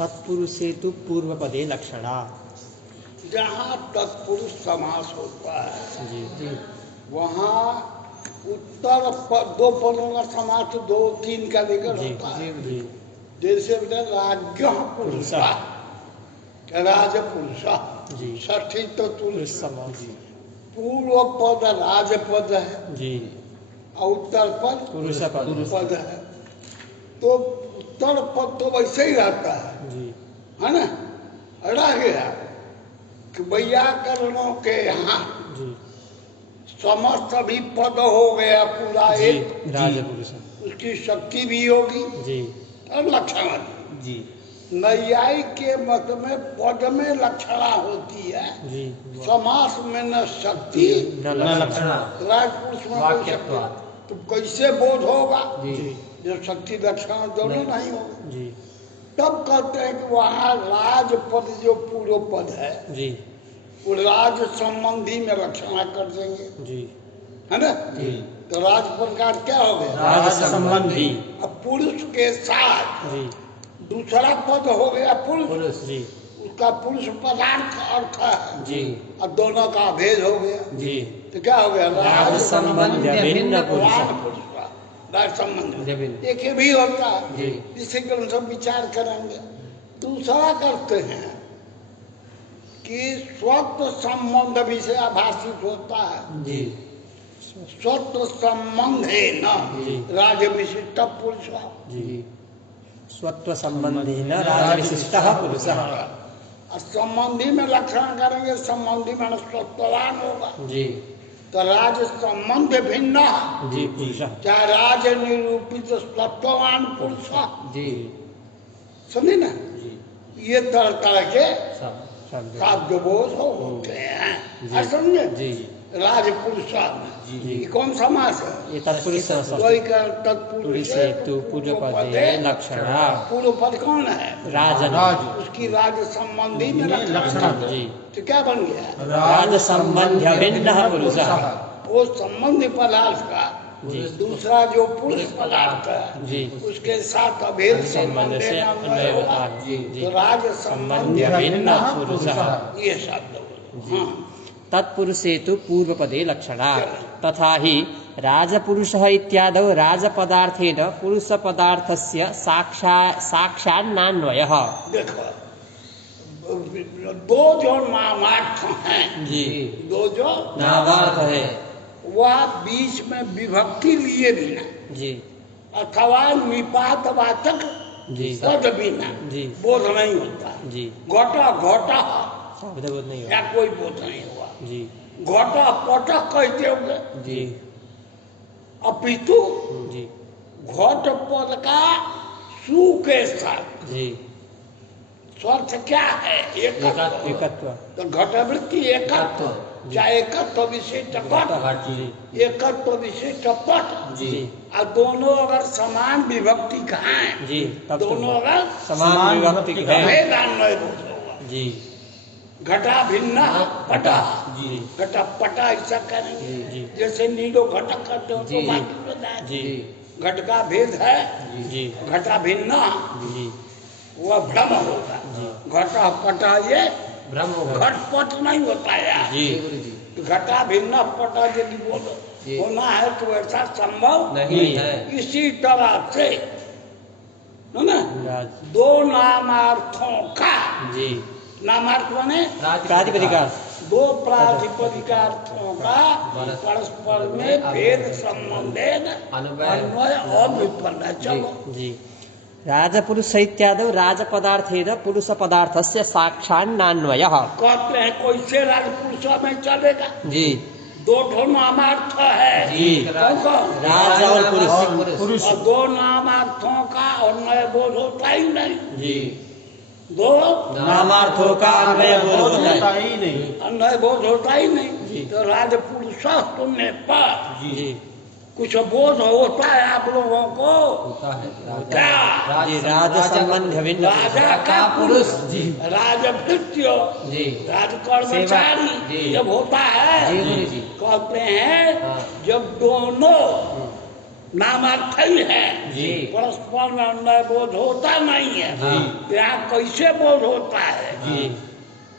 तत्पुरुषे तु पूर्व पदे लक्षणा। जहाँ तत्पुरुष समास होता है जी जी वहाँ उत्तर पद, दो पदों का समास दो तीन का लेकर जी होता है। जी जैसे राज्य पुरुषा, राजपुरुषा, जी षष्ठी तो तुलसी, समास पूर्व पद राजपद है जी और उत्तर पद पुरुष पद है। तो उत्तर पद तो वैसे ही रहता जी है ना, रह गया कि वैयाकरणों के यहाँ जी समस्त भी पद हो गया पूरा जी एक, राजपुरुष उसकी शक्ति भी होगी जी और लक्षण जी नैयायिक के मत में पद में लक्षणा होती है, जी समास में न शक्ति न लक्षणा राजपुरुष में कोई शक्ति। तो कैसे बोध होगा जी जब शक्ति लक्षण दोनों नहीं होगा। जी तब कहते हैं कि वहाँ राजपद जो पूर्व पद है जी वो राज संबंधी में लक्षणा कर देंगे, जी है ना। जी तो राजपद का क्या हो गया, राज संबंधी। अब पुरुष के साथ जी दूसरा पद हो गया पुरुष, जी उसका पुरुष पदार्थ अर्थ है जी और दोनों का भेद हो गया। जी तो क्या हो गया, राज संबंध भिन्न पुरुष राज संबंध भिन्न। एक ही भी होता जी। है, इसी के हम सब विचार करेंगे। दूसरा करते हैं कि स्वत्व संबंध विषय आभाषित होता है। जी स्वत्व संबंध है न जी। राज विशिष्ट पुरुष, जी स्वत्व संबंधी न राज विशिष्ट पुरुष। संबंधी में लक्षण करेंगे, संबंधी में स्वत्ववान होगा। जी तो राज संबंध भिन्न जी पुरुष चाहे राज निरूपित स्वत्ववान पुरुष, जी समझे ना। जी ये तरह तरह के शब्द काव्य बोध होते हैं, समझे। जी राजपुरुष जी। ये कौन समास है, ये तत्पुरुष तत्पुरुष हेतु पूर्व पदे लक्षणा। पूर्व पद कौन है, राजन उसकी राज संबंधी में लक्षणा। जी तो क्या बन गया, राज संबंध भिन्न पुरुष। वो संबंधी पदार्थ का जी। दूसरा जो पुरुष पदार्थ है जी उसके साथ अभेद संबंध से अन्वय होता है। जी जी तो राज संबंध भिन्न पुरुष। ये शब्द। हाँ तत्पुरुषे तु पूर्व पदे लक्षणा। तथा ही राजपुरुष इत्यादौ राजपदार्थेन पुरुष पदार्थस्य साक्षान्नान्वयः। देखो दो जो नामार्थ हैं, जी दो जो नामार्थ है, वह बीच में विभक्ति लिए बिना जी अथवा निपातवाचक जी पद बिना जी बोध नहीं होता। जी घोटा घोटा शब्द बोध नहीं या होगा। कोई बोध नहीं हुआ। जी घोटा पटक कहते होंगे, जी अपितु जी घोट पद का सु के साथ जी स्वार्थ क्या है, एकत्व। एकत्व। तो घटवृत्ति एकत्व, चाहे एकत्व विशिष्ट पट, जी एकत्व विशिष्ट पट, जी और दोनों अगर समान विभक्ति का है, जी तब तो दोनों अगर समान विभक्ति है। भेदान्वय बोध होगा। जी घटा भिन्न पटा, जी घटा पटा ऐसा करेंगे जी जैसे नीलो घटक करते हो तो जी। बाकी बताया। जी घट का भेद है, जी घटा भिन्न जी वह भ्रम होगा। घटा पटा ये भ्रम होगा। घटपट नहीं होता है। जी घटा भिन्न पटा यदि बोलो होना है तो ऐसा संभव नहीं है। इसी तरह से है ना, दो नामार्थों का, जी नामार्थ बने प्रातिपदिका, दो प्रातिपदिकार्थों का परस्पर में भेद संबंधेन अन्वय अव्युत्पन्न। चलो जी राजपुरुष इत्यादि राजपदार्थेन पुरुष पदार्थस्य साक्षान्नान्वयः। कहते हैं कोई से राजपुरुष में चलेगा। जी दो ठो नामार्थ है। जी कौन राज और पुरुष। और दो नामार्थों का अन्वय बोध होता ही नहीं। जी दो नामार्थों का अन्वय बोध होता ही नहीं। अन्वय बोध होता ही नहीं। जी। तो राजपुरुष सुनने पर जी कुछ बोध होता है आप लोगों को। क्या जी राज संबंध भिन्न राजा का पुरुष, जी राजभृत्य, जी राजकर्मचारी जब होता है, जी जी कहते हैं जब दोनों नामार्थ ही है, जी। परस्पर अन्वय बोध होता नहीं है। जी। यहाँ कैसे बोध होता है? जी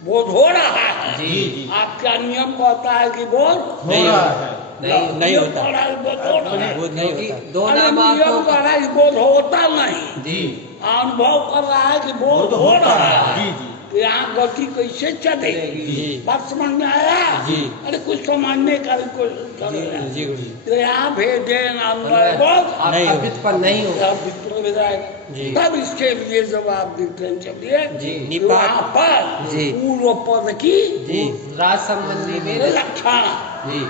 बोध हो रहा है। जी। आपका नियम कहता है कि बोध नहीं है। नहीं नियम होता। कह रहा है बोध हो रहा है। बोध नहीं क्योंकि होता। दो अरे नामार्थों नियम कह रहा है कि बोध होता नहीं, जी अनुभव कर रहा है कि बोध हो रहा है। जी जी तो यहाँ गति कैसे चलेगी? जी। बात समझ में आया? जी। अरे कुछ समझने का भी कोशिश कर रहे हैं। जी गुरु जी। तो यहाँ भेदे अन्वय बोध नहीं होगा। व्युत्पन्न नहीं होगा। तब विप्र में जाएगा। जी। तब इसके लिए जवाब देते हैं। चलिए जी। कि निपात- वहाँ पर जी। पूर्व पद की जी राज संबंधी में लक्षण जी।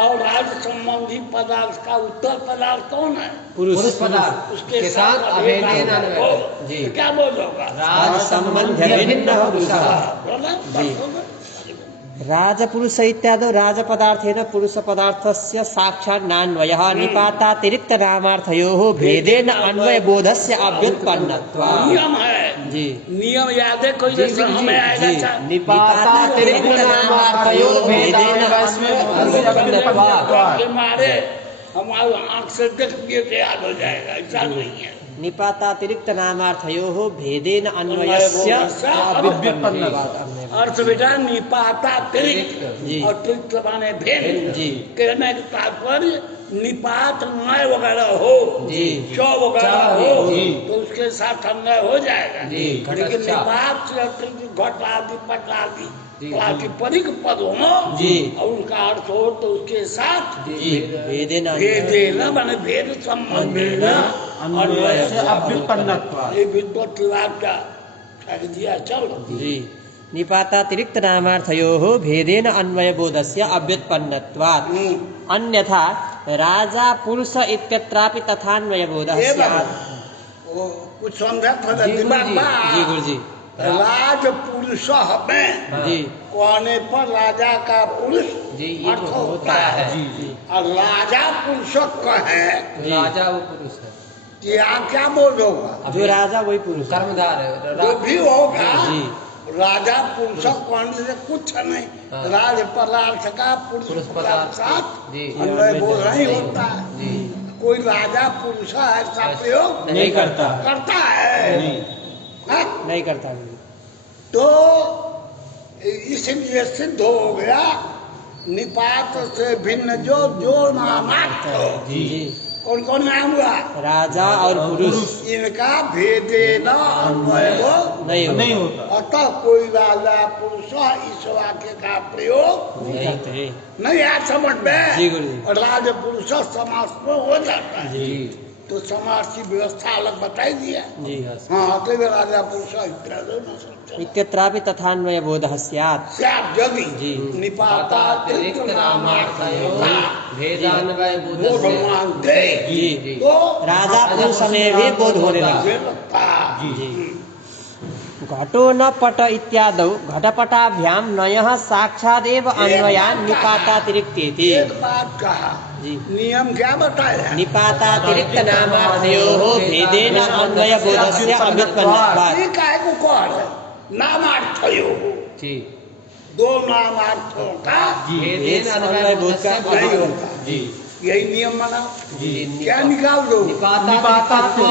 और राज्य संबंधी पदार्थ का उत्तर पदार्थ कौन है? पुरुष पदार्थ उसके के साथ अभेदेन अन्वय। जी। तो क्या बोल होगा? राज संबंधी अभिन्न पुरुषः। बोला? जी। बस होगा। राजपुरुष इत्यादि राजपदार्थेन पुरुषपदार्थस्य साक्षात् नान्वयः निपातातिरिक्त नामार्थयोः भेदेन अन्वयबोधस्य अव्युत्पन्नत्वात्। नियम है। जी। नियम याद है कोई? जी, जैसे जी, हमें आएगा जी। अच्छा। निपातातिरिक्त नामार्थयोः भेदेन अन्वयबोधस्य मारे हमारे आंख से देख लिए तो याद हो जाएगा। ऐसा नहीं है। निपातातिरिक्त नामार्थयोः भेदेन अन्वयस्य अव्युत्पन्नत्वात्। अर्थ बेटा निपाता तिरिक्त जी। और तिरिक्त माने भेद। जी। कहने का तात्पर्य निपात अन्वय वगैरह हो, जी। चौ वगैरह जी। हो, जी। तो उसके साथ अन्वय हो जाएगा। जी। लेकिन घटस्चा। निपात से अतिरिक्त घट आदि पट आदि जी। प्रातिपदिक पद हो जी। और उनका अर्थ हो तो उसके साथ जी भेदेन भेदेन माने भेद संबंधेन अन्वय से अव्युत्पन्नत्वात्। ये विद्वत विभाग का कह दिया। चलो जी। निपातातिरिक्त नामार्थयोः भेदेन अन्वयबोधस्य अव्युत्पन्नत्वात्। अन्यथा राजा पुरुष इत्यत्रापि तथान्वयबोधः ये स्यात्। वो कुछ समझा था जी, दिमाग गुरुजी। में? जी गुरुजी। राज पुरुष में जी कहने पर राजा का पुरुष जी, ये अर्थ तो होता होता है। है। जी जी और राजा पुरुष कहे तो राजा वो पुरुष है, कि यहाँ क्या बोल होगा? जो राजा वही पुरुष है। कर्मधार है। जो भी होगा जी राजा पुरुष कहने से कुछ नहीं। हाँ। राज पदार्थ का पुरुष पुरुष पदार्थ पदार्थ साथ जी। अन्वय बोध नहीं जी। होता है। जी कोई राजा पुरुष ऐसा प्रयोग नहीं करता। करता है। हाँ? नहीं करता गुरुजी। तो इसलिए सिद्ध हो गया निपात से भिन्न जो नामार्थ जी जी। कौन कौन नाम हुआ? राजा और पुरुष इनका भेदेन अन्वय नहीं होता। अतः कोई राजा पुरुष इस वाक्य का प्रयोग नहीं करते। नहीं आ समझ में। जी गुरुजी। और राज पुरुष समास में हो जाता है। जी तो समास की व्यवस्था अलग बताई दिया। जी हाँ तो वे राजा पुरुष इत्यादि न सोचो। इत्यत्रापि तथान्वयबोधः स्यात्। स्यात् यदि जी। निपातातिरिक्त नामार्थयोः भेदान्वयबोधस्य बोध मानते जी। तो राजा पुरुष में भी बोध होने लगा। व्यवस्था जी। घटो न पट इत्यादौ घटपटाभ्याम नयः साक्षादेव अन्वयान् निपातातिरिक्तेति। एक बात कहा जी। नियम क्या बताया? निपातातिरिक्त नामार्थयोः भेदेन अन्वयबोधस्य अव्युत्पन्नत्वात्। ये काहे को कह रहे? नामार्थयोः जी दो नामार्थों का भेदेन अन्वयबोधस्य नहीं होता। जी यही नियम बना। जी क्या निकाल दो? निपातात्व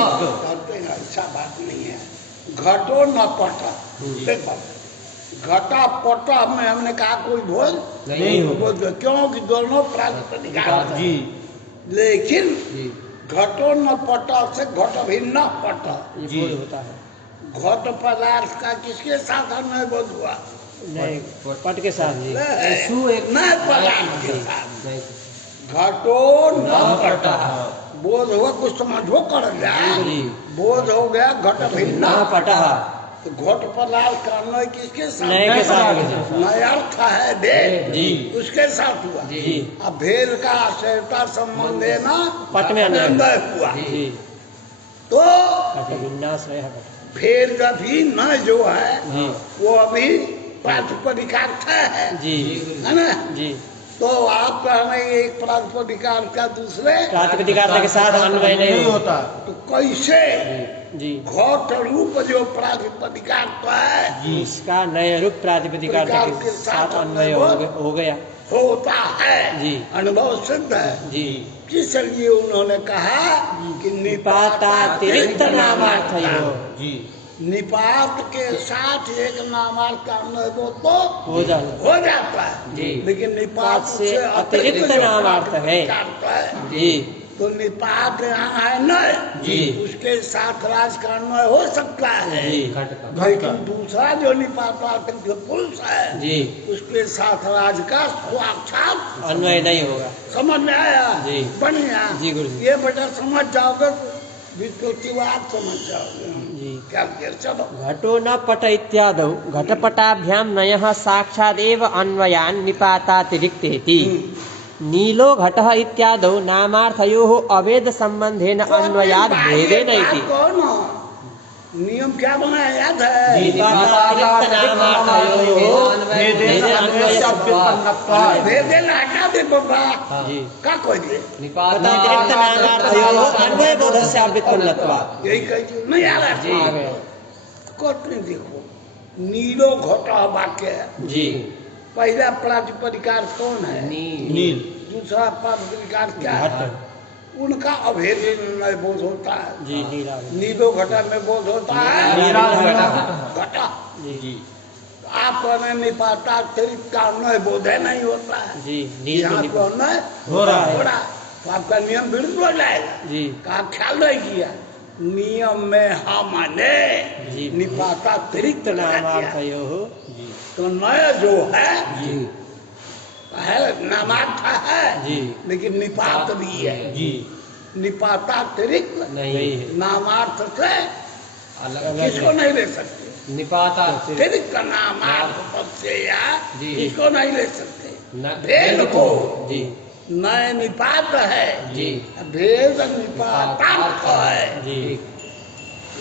करते हैं, ऐसा बात नहीं है। घटो न पट। देखो घटा पट में हमने कहा कोई भोज नहीं होगा। बोल दो, क्योंकि दोनों प्रातिपदिक हैं। जी लेकिन जी घटो न पट से घट भी न पट। ये बोध होता है। घट पदार्थ का किसके साथ अन्वय बोध हुआ? नहीं पट के साथ जी। सु एक न पदार्थ के साथ। नहीं। घटो न पट बोध हुआ। कुछ समझो कर जी। बोध हो गया घट भी न न पटः। तो घट पदार्थ का अन्वय किसके साथ? नए के साथ गुरुजी। नया अर्थ है भेद जी। उसके साथ हुआ। जी। अब भेद का आश्रयता संबंध है ना पट में अन्वय हुआ। जी। तो घट विन्याश्रयः घट। भेद अभी न जो है जी वो अभी प्रातिपदिकार्थ है। जी है ना? जी तो आप कह रहे हैं एक प्रातिपदिकार का दूसरे प्रातिपदिकार्थ के साथ अन्वय नहीं होता। तो कैसे जी घट रूप जो प्रातिपदिकार्थ है इसका नए रूप प्रातिपदिकार्थ के साथ अन्वय हो गया होता है जी। अनुभव सिद्ध है जी। इसलिए उन्होंने कहा कि निपातातिरिक्त नामार्थयो जी निपात के साथ एक नामार्थ का अन्वय तो हो जाता है जी। लेकिन निपात से अतिरिक्त नामार्थ है जी। तो निपात यहाँ है न जी। उसके साथ राज का अन्वय हो सकता है जी। लेकिन दूसरा जो निपात जो पुरुष है जी उसके साथ राज का साक्षात अन्वय नहीं होगा। समझ में आया जी। बढ़िया जी गुरु जी। ये बेटा समझ जाओगे विद्युतिवाद समझ जाओगे जी। क्या चलो घटो न पट इत्यादौ घटपटाभ्यां नयः साक्षादेव अन्वयान् निपातातिरिक्तेति नीलो घटः इत्यादौ नामार्थयोः अभेद संबंधेन अन्वयाद् भेदेन इति। कौन नियम क्या बनाया याद है निपातातिरिक्त नामार्थयोः भेदेन अन्वयः भेदेन हटा दे बाबा जी। का कोई दे निपातातिरिक्त नामार्थयोः अन्वय बोधस्य व्युत्पन्नत्वात् यही कही नहीं आ रहा जी आ गया कोट नहीं देखो नीलो घटा वाक्य है जी। पहला प्रातिपदिकार कौन है नील। दूसरा प्रातिपदिकार क्या है उनका अभेद निर्णय बोध होता है जी नीला नीलो घटा में बोध होता है घटा जी। आप कहने निपाता अतिरिक्त का अन्वय बोध है नहीं होता है जी नील यहाँ में को अन्वय हो रहा है। हो रहा है। तो आपका नियम विरुद्ध हो जाएगा जी का ख्याल नहीं किया नियम में हम माने जी। निपाता अतिरिक्त नामार्थयोः जी तो नया जो है जी नामार्थ है जी। लेकिन निपात भी है जी निपाता अतिरिक्त नहीं है नामार्थ से अलग किसको नहीं ले सकते निपाता अतिरिक्त नामार्थ पद से या जी। किसको नहीं ले सकते न- भेद को जी नए निपात है जी भेद निपातार्थ है जी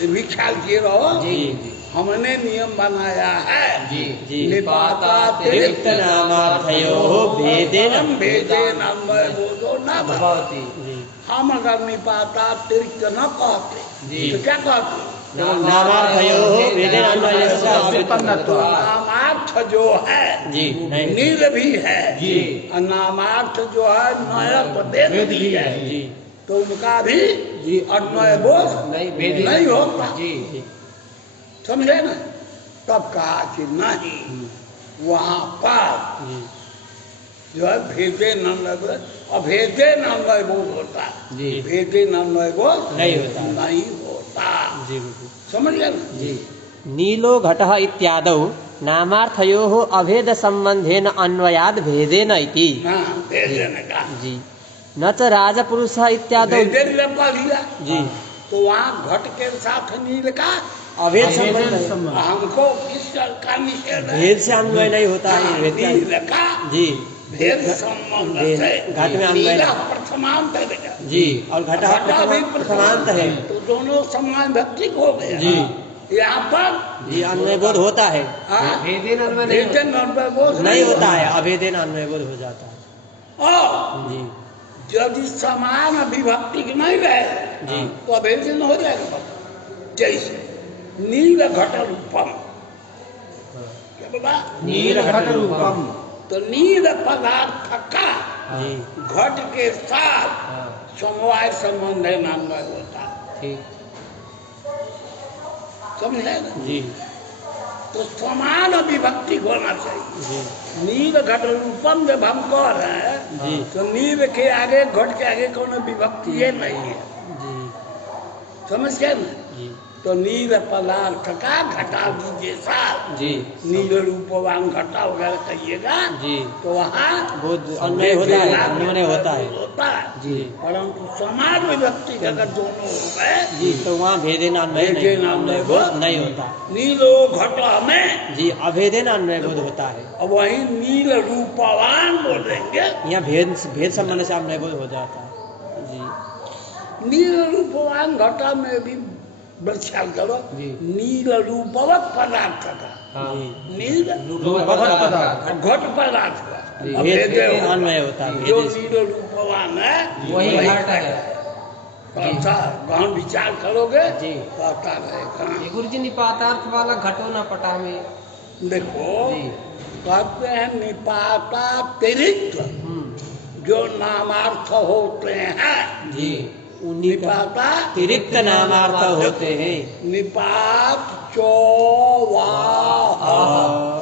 ये भी ख्याल किए रहो जी जी हमने नियम बनाया है जी जी। निपातातिरिक्त नामार्थयोः भेदेन भेदेन अन्वय बोधो न भवति। भवति जी हम अगर निपातातिरिक्त न कहते जी। तो क्या कहते नामार्थयोः भेदेन अन्वयस्य व्युत्पन्नत्वात् नामार्थ जो है जी नहीं नील भी है जी। और नामार्थ जो है नया वेद भी है जी तो उनका भी अन्वय बोध नहीं भेद नहीं होता जी जी समझे ना तब कहा कि नहीं वहाँ पर जी जो है भेदे नान्वय अभेदे नान्वय बोध होता है जी भेदे नान्वय बोध नहीं होता। नहीं होता जी बिल्कुल। समझ गए ना जी नीलो घटः इत्यादौ नामार्थयोः अभेद संबंधेन अन्वयाद् भेदेन इति। हाँ भेदे ने कहा जी न च राजपुरुषः इत्यादौ भेदे ने पढ़ लिया जी तो वहाँ घट के साथ नील का अभेद संबंध हमको किस का निषेध है भेद से अन्वय नहीं होता है हाँ, भेद का नील का जी भेद संबंध भेद- से घट में अन्वय नीला नहीं। प्रथमांत है जी और घटः घटा भी प्रथमांत है तो दोनों समान भक्ति हो गया जी। यहाँ पर जी अन्वय बोध होता है हाँ, भेदेन अन्वय नहीं भेदे नान्वय बोध नहीं होता है अभेदेन अन्वय बोध हो जाता है और जी यदि समान विभक्ति की नहीं रहे जी तो अभेदन हो जाएगा जैसे नील घट रूपम क्या बोला नील घट रूपम तो नील पदार्थ का जी घट के साथ हाँ, समवाय संबंध है नान्वय होता है ठीक समझे ना जी तो समान विभक्ति होना चाहिए जी नील घट रूपम जब हम कह रहे हैं जी तो नील के आगे घट के आगे कोनो विभक्ति ये नहीं है जी समझ गए ना जी तो नील पदार्थ का घटा दीजिए साथ जी नील रूपवान घटा वगैरह कहिएगा जी तो वहाँ बोध अन्वय होता है अन्वय होता है होता है जी परंतु समान विभक्ति अगर दोनों हो गए जी तो वहाँ भेदेन अन्वय भेदेन नहीं अन्वय बोध बोध नहीं होता नीलो घट में जी अभेदेन अन्वय बोध होता है अब वही नील रूपवान बोलेंगे यहाँ भेद संबंध से अन्वय बोध हो जाता है जी नील रूपवान घटा में भी बस ख्याल करो जी। नील रूपवत पदार्थ का हाँ जी नील रूपवत पदार्थ घट पदार्थ का भेद अन्वय होता है। जो भेद नील रूपवान है वही घट है। अच्छा गहन विचार करोगे जी। तो आता रहेगा। ये गुरु जी निपातार्थ वाला घटो न पटा में। देखो जी। कहते हैं निपातातिरिक्त जो नामार्थ होते हैं, जी। उन्हीं का निपाता अतिरिक्त नामार्थ होते हैं। निपात चो वाह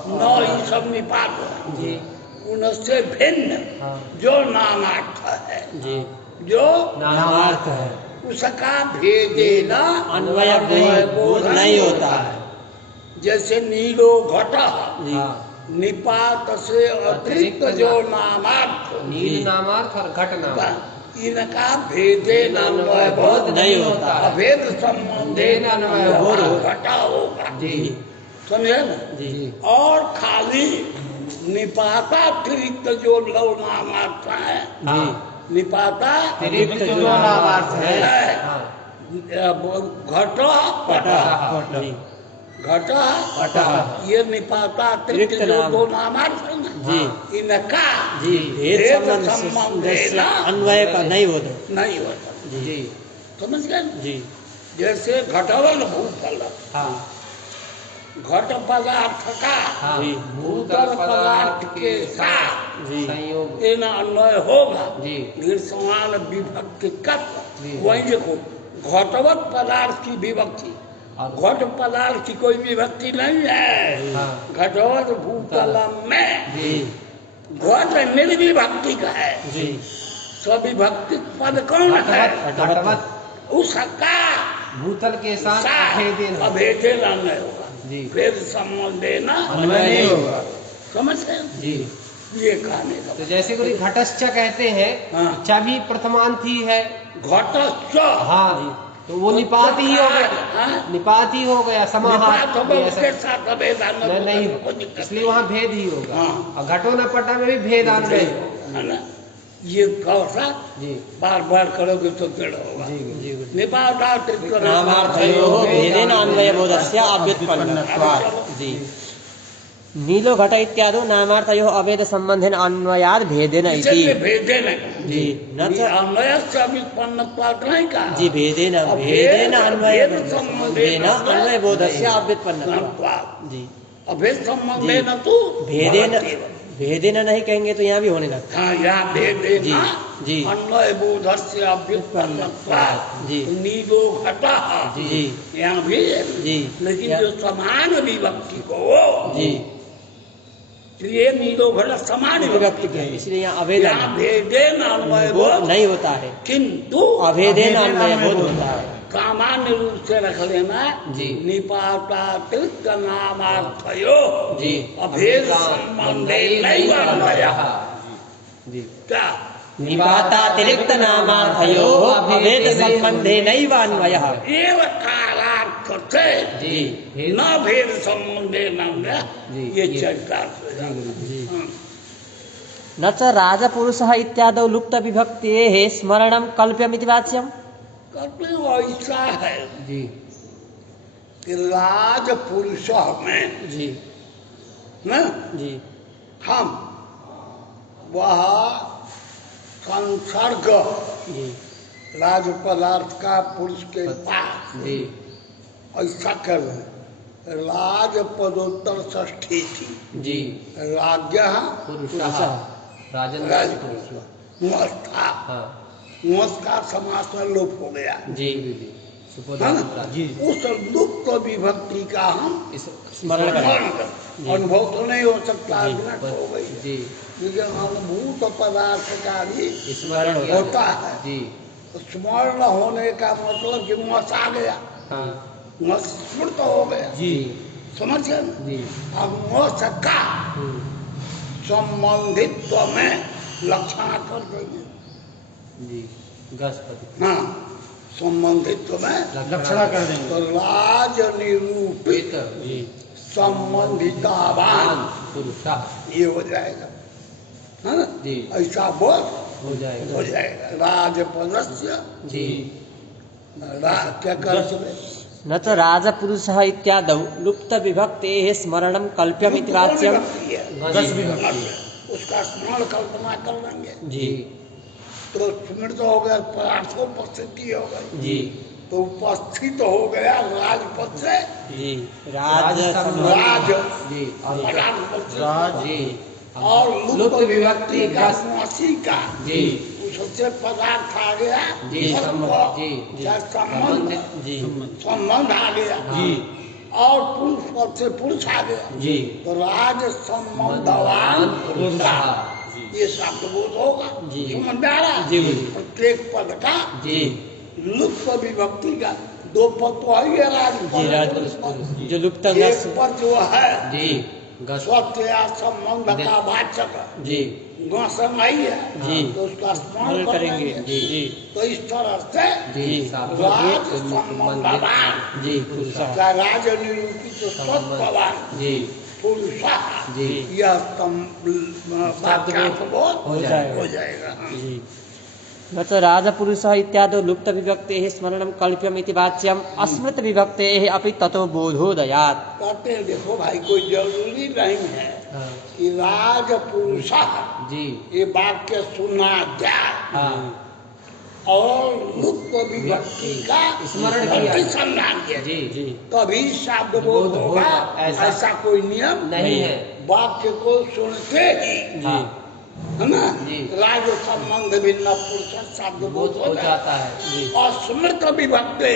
न ये सब निपात है। जी। उनसे भिन्न हाँ। जो नामार्थ है, जी जो नामार्थ है, उसका भेदेना अन्वय बोध नहीं होता है। जैसे नीलो घट जी हाँ। निपात से अतिरिक्त जो नामार्थ, नील नामार्थ और घट नाम इनका भेदे अन्वय बोध नहीं होता है। अभेद संबंधे अन्वय बोध घटा होगा। जी। समझे ना? जी और खाली निपातातिरिक्त जो लव नामार्थ है, हाँ। निपाता अतिरिक्त जो नामार्थ है, हाँ। घट पट पट जी घट पट ये निपातातिरिक्त अतिरिक्त जो नाम। दो नामार्थ है ना, जी इनका जी भेद भेद संबंध संबंध से अन्वय का नहीं होता। नहीं होता। जी समझ गए ना? जी जैसे घटवल भूतल हाँ। घट पदार्थ का हाँ। जी। भूतल पदार्थ के साथ जी संयोग। इन अन्वय होगा। जी। निर्समान विभक्ति कत्व, जी। वही देखो घटवत पदार्थ की विभक्ति, और घट पदार्थ की कोई विभक्ति नहीं है। हाँ। घटवत भूतल में जी। घट निर्विभक्ति का है। जी स्वविभक्ति पद कौन है? घटवत उसका भूतल के साथ अभेदेन हो। अभेदेन अन्वय होगा। जी। भेद संबंध देना अन्वय नहीं होगा। समझ गए? जी। ये कहने का तो जैसे कोई घटश्च कहते हैं, हाँ। च भी प्रथमांती है। घटश्च हाँ। तो वो निपात ही हो गया। हाँ। निपात ही हो गया, समाहार निपात होगा, उसके साथ अभेद अन्वय नहीं, होगा, कोई दिक्कत इसलिए वहाँ भेद ही होगा। हाँ। और घटो न पटा में भी भेद अन्वय है ना? ये कौसा जी। बार बार करोगे तो पेड़ होगा। जी जी निपातातिरिक्त नामार्थयोः भेदेन अन्वयबोधस्य अव्युत्पन्नत्वात्। जी नीलो घट इत्यादि नामार्थयोः अभेद संबंधेन अन्वयात् भेदेन इति। इसलिए भेदेन जी न च अन्वय से अव्युत्पन्नत्वात् नहीं कहा। जी भेदेन भेदेन अन्वयबोधेन अन्वयबोधस्य अव्युत्पन्नत्वात्। जी अभेद संबंधेन तो भेदेन भेदेन नहीं कहेंगे तो यहाँ भी होने लगता हाँ यहाँ भेदेन जी, जी। अन्वय बोधस्य अव्युत्पन्नत्वात्। जी। नीलो घटा जी यहाँ भी है। जी लेकिन जो समान विभक्ति को जी ये नीलो घट समान विभक्ति के इसलिए यहाँ अभेदन यहाँ भेदेन अन्वय बोध बोध, नहीं होता है, किंतु अभेदेन अन्वय बोध होता है। सामान्य रूप से रख लेना। जी। निपातातिरिक्त नामार्थयो जी। अभेद संबंधे नैव अन्वयः। जी। क्या निपातातिरिक्त नामार्थयोः अभेद संबंधेनैव अन्वयः। एव कारार्थ से जी। न भेद संबंधे न जी। ये चरितार्थ हो जाता है। जी हाँ। न च राजपुरुषः इत्यादौ लुप्त विभक्तेः स्मरणं कल्प्यमिति वाच्यम्। कहते हैं ऐसा है जी। कि राज पुरुष में जी न जी हम वह संसर्ग जी राज पदार्थ का पुरुष के पास जी। ऐसा कर राज पदोत्तर षष्ठी थी। जी राज्य पुरुषः राजन राज पुरुष। था हाँ। का समास में लोप हो गया। जी है ना? सुपोधान जी उस लुप्त विभक्ति का हम स्मरण करें। स्मरण करें। अनुभव तो नहीं हो सकता, जी। विनष्ट हो गई। जी। लेकिन अनुभूत पदार्थ का भी स्मरण होता है। जी। स्मरण होने का मतलब कि मस आ गया, हाँ। मस स्मृत हो गया। जी। समझ गए ना? जी। अब मस का संबंधित्व में लक्षण कर देंगे। जी। गस्पति। हाँ, संबंधित्व में लक्षण कर देंगे। तो राज निरूपित जी। संबंधितावान पुरुषः ये हो जाएगा, है ना? जी। ऐसा बोध हो जाएगा। हो जाएगा। राजपदस्य जी। क्या कर सकते? न च राजपुरुषः इत्यादौ लुप्त विभक्तेः स्मरणं कल्प्यमिति वाच्यम्। गज विभक्ति। उसका स्मरण कल्पना कर लेंगे जी तो स्मृत हो गया, पदार्थोपस्थिति हो गई जी तो उपस्थित हो गया राजपद से जी राज राज जी पदार्थ से राज जी और लुप्त विभक्ति का ग्रस्त। नासी का जी उससे पदार्थ आ गया जी, संबंध, जी, या संबंध जी संबंध आ गया जी और पुरुष पद से पुरुष आ गया जी तो राज संबंधवान पुरुषा ये शब्द बोध होगा जी। समझ में आ रहा है? जी। प्रत्येक पद का जी लुप्त विभक्ति का दो पद तो है ये राज जी राज पद जो लुप्त एक नस पद जो है जी गस स्वत्व या संबंध का वाचक जी गुण नहीं है जी। तो उसका स्मरण स्मरण करेंगे करेंगे जी तो इस तरह से जी राज संबंधवान जी पुरुषा का राज निरूपित स्वत्ववान जी पुरुषा जी। यह वाक्यार्थबोध हो जाएगा। हो जाएगा हाँ। जी न च राजपुरुषः इत्यादौ लुप्तविभक्तेः स्मरणं कल्प्यम् इति वाच्यम् अस्मृतविभक्तेः अपि ततो बोधोदयात्। कहते हैं देखो भाई कोई जरूरी नहीं है हाँ कि राज पुरुषा जी ये वाक्य सुना जाए हाँ और लुप्त विभक्ति का स्मरण किया जाए। संधान किया जी जी तभी शब्द बोध होगा ऐसा कोई नियम नहीं है वाक्य को सुनते ही हाँ है ना जी। राज संबंध भिन्न पुरुष शब्द बोध बोध हो जाता है जी और स्मृत विभक्ति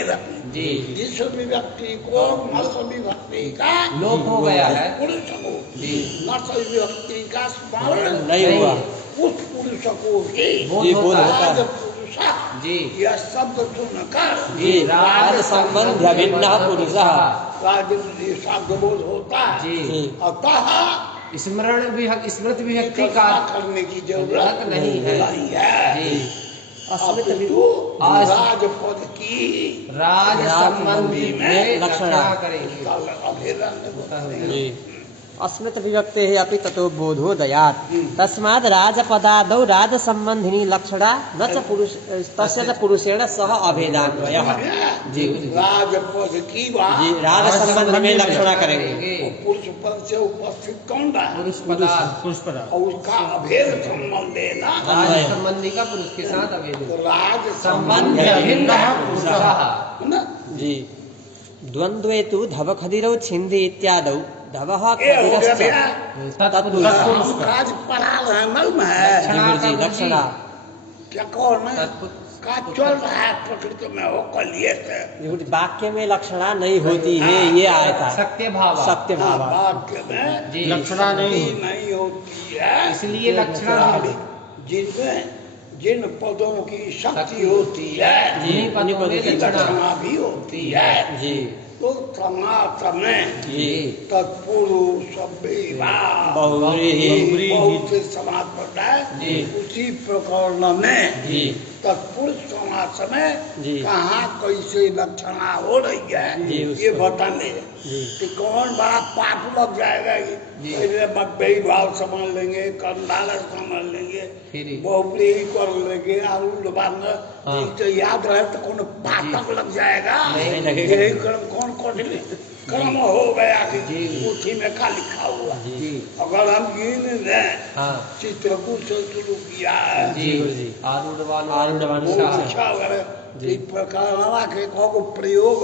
जी जिस विभक्ति को नस विभक्ति का लोप हो गया है पुरुष को जी नस विभक्ति का स्मरण नहीं हुआ उस पुरुष को भी जी बोध होता राज है पुरुषा जी यह शब्द सुनकर जी राज संबंध भिन्न पुरुषः राज ये शब्द बोध होता है जी अतः स्मरण भी स्मृति विभक्ति का करने की जरूरत नहीं है नहीं है जी अपितु राजपद की राज संबंधी में लक्षणा लक्षणा करेंगे अभिरंग जी अस्मृत विभक्तेः अपि ततो बोधोदयात् तस्माद् राजपदादौ राजसम्बन्धिनी लक्षणा न च पुरुष तस्य च पुरुषेण सह अभेदान्वयः जी राजपद की बात जी राज संबंध में लक्षणा करेंगे वो पुरुष पद से उपस्थित कौन रहा है पुरुष पदार्थ पुरुष पदार्थ और उसका अभेद संबंध है ना राज संबंधी का पुरुष के साथ तो अभेद राज संबंध भिन्न पुरुषः है ना जी द्वन्द्वे तु धवखदिरौ छिन्धि इत्यादौ धवः ये हो गया खदिरश्च भैया तत्पुरुषः आज पढ़ा रहे मर्म है जी गुरुजी लक्षणा क्या कौन है का चल रहा है प्रकृति में हो कलिए से गुरुजी वाक्य में लक्षणा नहीं होती है ये आया था सत्य भाव सत्य भाव वाक्य में जी लक्षणा नहीं होती है इसलिए लक्षणा जिनमें जिन पदों की शक्ति होती है जी पदों में लक्षणा लक्षणा भी होती है जी तो समास में जी तत्पुरुष बहुव्रीहि बहुत से समाज पड़ता है जी। उसी प्रकरण में जी तत्पुरुष समास में जी। कहाँ कैसे लक्षणा हो रही है जी, उसको। ये बताने जी कि कौन बड़ा पाप लग जाएगा कि जी। पहले मकबई भाव समझ लेंगे कंदाल समझ लेंगे फिर बहुप्री कर लेंगे और बाद हाँ। तो याद रहे तो कौन पातक लग जाएगा नहीं लगेगा। यही कर्म कौन कौन कर्म हो गया कि जी। उठी में का लिखा हुआ जी अगर हम गिन लें हाँ चित्रकूट से शुरू किया है जी गुरुजी। आरूढ़वान आरूढ़वान वो शाह। अच्छा अगर जी। इस प्रकार के को प्रयोग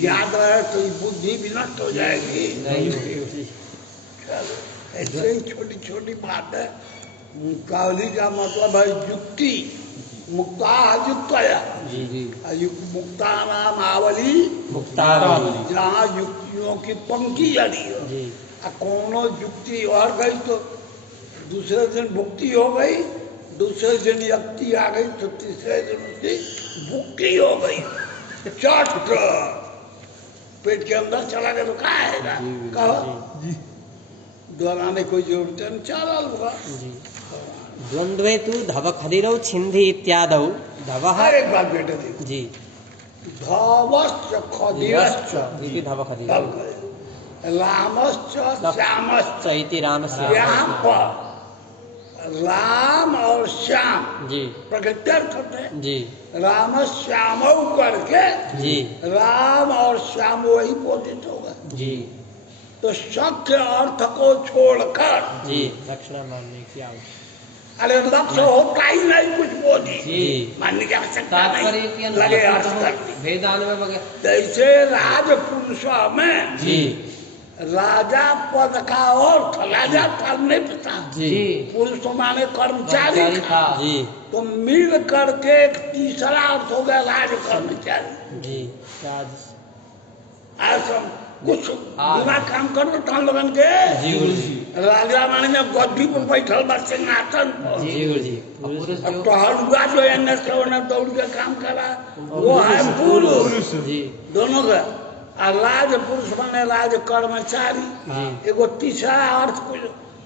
याद रहे तो ये बुद्धि भी नष्ट हो जाएगी नहीं जी चलो, ऐसे ही छोटी छोटी बात है कावली का मतलब है युक्ति मुक्ता युक्तया जी जी मुक्ता नाम आवली मुक्तावली जहाँ युक्तियों की पंक्ति जड़ी हो जी कोनो युक्ति और गई तो दूसरे दिन भुक्ति हो गई दूसरे दिन युक्ति आ गई तो तीसरे दिन उसकी भुक्ति हो गई चट पेट के अंदर चला गया तो क्या आएगा कहो दोहराने कोई जरूरत नहीं चला होगा जी द्वन्द्वे तु धवखदिरौ छिन्धि इत्यादौ धवः हर एक बात बेटे देखो जी धवश्च खदिरश्च इति धवखदिरौ रामश्च श्यामश्च इति रामस्य यहाँ पर राम और श्याम जी प्रकृत्यर्थ होते हैं जी राम श्यामौ करके जी राम और श्याम वही बोधित होगा जी तो सत्य अर्थ को छोड़कर जी लक्षणा मानने की आवश्यकता। अरे लक्ष्य होता ही नहीं कुछ बोधी जी मानने की आवश्यकता तात्पर्य के नहीं, लगे अर्थ अंदर करने। वेदान्वय वगैरह। जैसे राजपुरुष में जी राजा पद का अर्थ राजा करने पता जी पुरुष माने कर्मचारी कर्मचारी था। था। जी तो मिल करके एक तीसरा अर्थ हो गया राज कर्मचारी। जी राज ऐसा कुछ हाँ। दिमाग काम करो तो लोगन के जी गुरु जी राजा माने में गद्दी पर बैठल बस सिंहासन पर। जी गुरु जी पुरुष अब जो तो हलुआ जो एने से ओने दौड़ के काम करा वो है पुरुष जी दोनों का। और राज पुरुष माने राज कर्मचारी। जी। एगो तीसरा अर्थ कुछ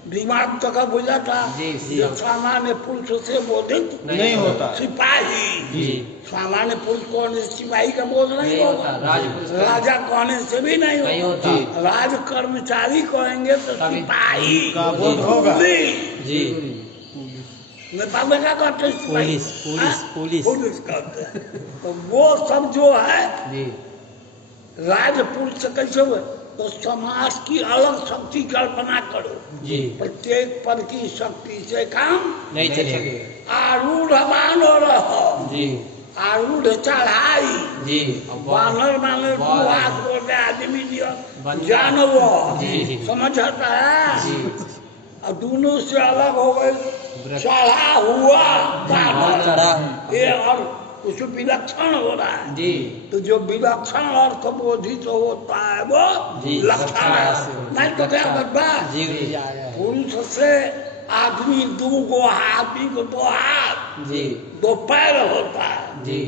दिमाग तक बुझा था जी, जी। जो सामान्य पुरुष से बोधित नहीं होता। सिपाही जी सामान्य पुरुष कौन सिपाही का बोध नहीं नहीं होता, होगा। राजपुरुष का राजा कहने से भी नहीं नहीं होता। होता। राज कर्मचारी कहेंगे तो तभी सिपाही का बोध होगा। पुलिस। जी नेपाल में क्या कहते हैं सिपाही? पुलिस, पुलिस, हाँ? पुलिस। पुलिस कहते हैं। तो वो सब जो है जी राजपुरुष से कैसे हुए तो समाज की अलग शक्ति कल्पना करो। जी प्रत्येक पद की शक्ति से काम नहीं चलेगा। आरूढ़ रहो। जी आरूढ़ चढ़ाई जी बानर माने वाह। दो हाथ बोलते आदमी दियो बंदा। जानवर जी। समझ आता है। जी और दोनों से अलग हो गए वृक्ष। चढ़ा हुआ बानर। चढ़ा ये और कुछ विलक्षण हो रहा है। जी तो जो विलक्षण अर्थ बोधित होता है वो जी, लक्षण है। लक्षण। नहीं तो क्या बता जी गुरु जी आया है। पुरुष से आदमी दो गो आदमी को दो हाथ जी दो पैर होता है। जी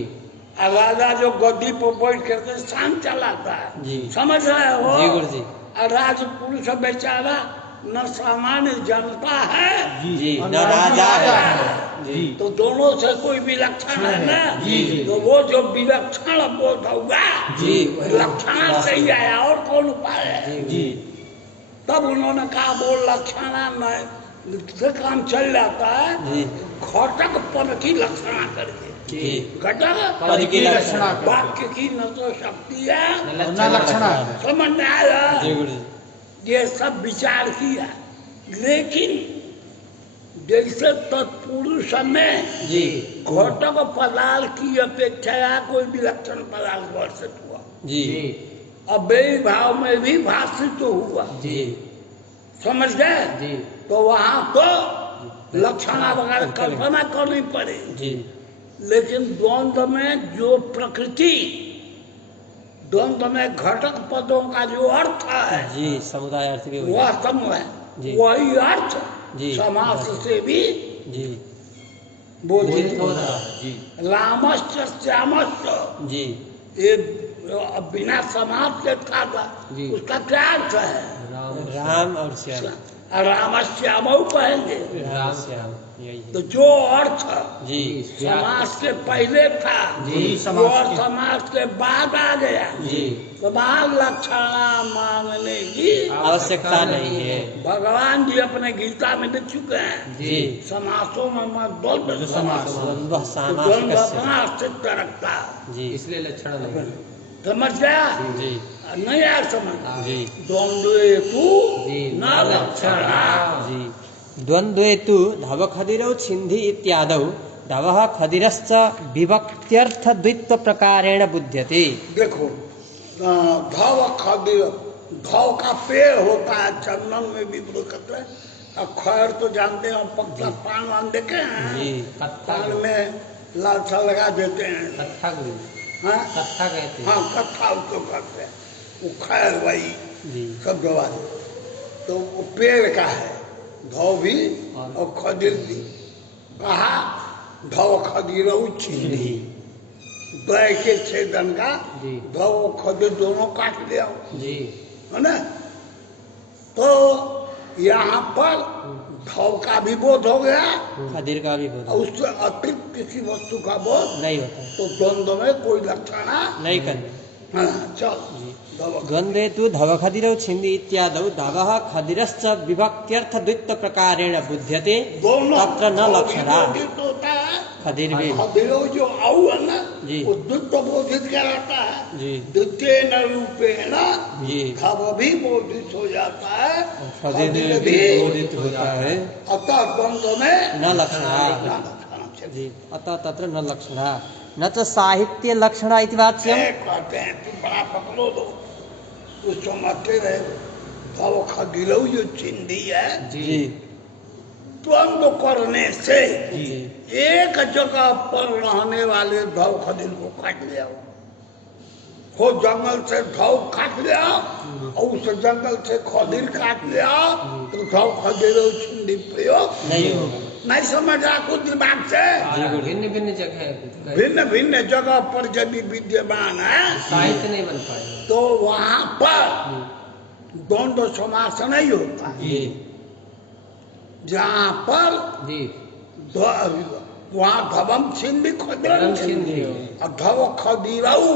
और राजा जो गद्दी पर बैठ करके शान चलाता है। जी। समझ रहे हो जी गुरु जी और राज पुरुष बेचारा न सामान्य जनता है जी न राजा है। जी तो दोनों से कोई विलक्षण है ना। जी, जी। तो वो जो विलक्षण बोध होगा जी। लक्षण से ही आया और कौन उपाय है। जी तब उन्होंने कहा वो लक्षण नहीं से काम चल जाता है। जी घटक पद की लक्षणा करके जी घटक पद की लक्षणा वाक्य की न तो शक्ति है न लक्षणा है। समझ में आया। जी गुरु जी ये सब विचार किया लेकिन जैसे तत्पुरुष में जी घटक पदार्थ की अपेक्षा कोई विलक्षण पदार्थ वर्षित हुआ। जी अव्ययी भाव में भी भाषित हुआ। जी समझ गए। जी तो वहां तो लक्षणा वगैरह कल्पना करनी पड़ेगी। जी लेकिन द्वंद्व में जो प्रकृति द्वंद्व में घटक पदों का जो अर्थ है जी समुदाय अर्थ के वह समूह जी। है वही अर्थ जी। समास से भी जी बोधित हो होता रहा है। जी रामश्च श्यामश्च जी ये बिना समास के था जी। उसका क्या अर्थ है। राम राम और श्याम रामश्याम कहेंगे। राम श्याम यही तो जो अर्थ जी समास के पहले था जी। वो समास के बाद आ गया जी तो वहाँ लक्षणा मांगने की आवश्यकता नहीं है। भगवान जी अपने गीता में लिख चुके हैं। जी समासों में मत द्वंद्व समास द्वंद्व तो सामासिक द्वंद्व अपना अस्तित्व रखता है। जी इसलिए लक्षण नहीं। समझ गया जी नहीं आया समझ। जी द्वंद्वेतु जी। न लक्षणा। जी द्वन्द्वे तु धवखदिरौ छिन्धि इत्यादौ धवः खदिरश्च विभक्त्यर्थ द्वित्व प्रकारेण बुध्यते। देखो धव खदिर धव का पेड़ होता है चंदन में भी कहते हैं। और खैर तो जानते हैं पक्का पान वान देखे हैं। जी कत्था पान में लाल सा लगा देते हैं। कत्था गुरु हाँ कत्था कहते हैं। हाँ कत्था उसको करते हैं। वो खैर वही जी सब गवाह तो वो पेड़ का है धव भी और खदिर भी। कहा धव खदिर छिंदी द्वय के छेदन का जी धव खदिर दोनों काट लिया जी है ना। तो यहाँ पर धव का भी बोध हो गया खदिर का भी बोध और उससे अतिरिक्त किसी वस्तु का बोध नहीं होता है। तो द्वंद्व में कोई लक्षण नहीं करना। हाँ, चल जी धव द्वन्द्वे तु धवखदिरौ छिन्धि इत्यादौ धवः खदिरश्च विभक्त्यर्थ द्वित्व प्रकारेण बुध्यते दोनों तत्र न धव भी लक्षणा। बोधित होता है खदीर भी खदिरो जो औ है ना जी। वो द्वित्व बोधित कहलाता है। जी द्वितीय न रूपेण जी धव भी बोधित हो जाता है, खदीर खदिर भी भी बोधित होता है अतः द्वंद्व में न लक्षणा न लक्षण। जी अतः तत्र न लक्षणा न च साहित्य लक्षणा इति वाच्यम कहते हैं तुम बड़ा पकड़ो दो कुछ समझते रहे। धव खदिरो जो चिंधी है जी द्वंद्व करने से जी एक जगह पर रहने वाले धव खदिर को काट लिया हो जंगल से धव काट लिया और उस जंगल से खदिर काट लिया तो धव खदिर छिंदी प्रयोग नहीं होगा नहीं समझ रहा कुछ दिमाग से। भिन्न भिन्न जगह है, भिन्न भिन्न जगह पर यदि विद्यमान है साहित्य नहीं बन पाएगा। तो वहां पर द्वंद्व समास नहीं होता। जी जहाँ पर जी वहाँ धवम छिंदी खदिर धर्म छिंदी हो। और धव खदिरऊ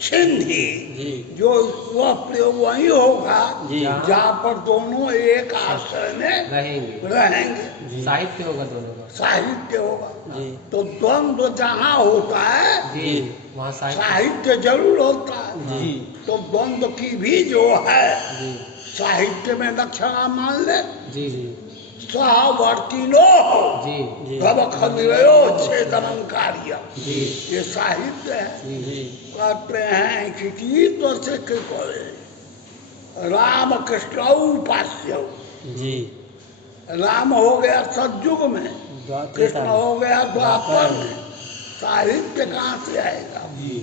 छिंदी जी जो वह प्रयोग वही होगा जी जहाँ पर दोनों एक आश्रय में रहेंगे, रहेंगे, साहित्य होगा दोनों का। साहित्य होगा। जी तो द्वंद्व जहाँ होता है जी वहाँ साहित्य। साहित्य जरूर होता है। जी तो द्वंद्व की भी जो है जी साहित्य में लक्षणा मान ले जी जी सहवर्तिनो जी जी धव खदिरो छेदनं कार्य जी ये साहित्य है। जी कहते हैं कि तो से राम कृष्ण उपास्य जी राम हो गया सतयुग में, कृष्ण हो गया द्वापर में, साहित्य कहाँ से आएगा? जी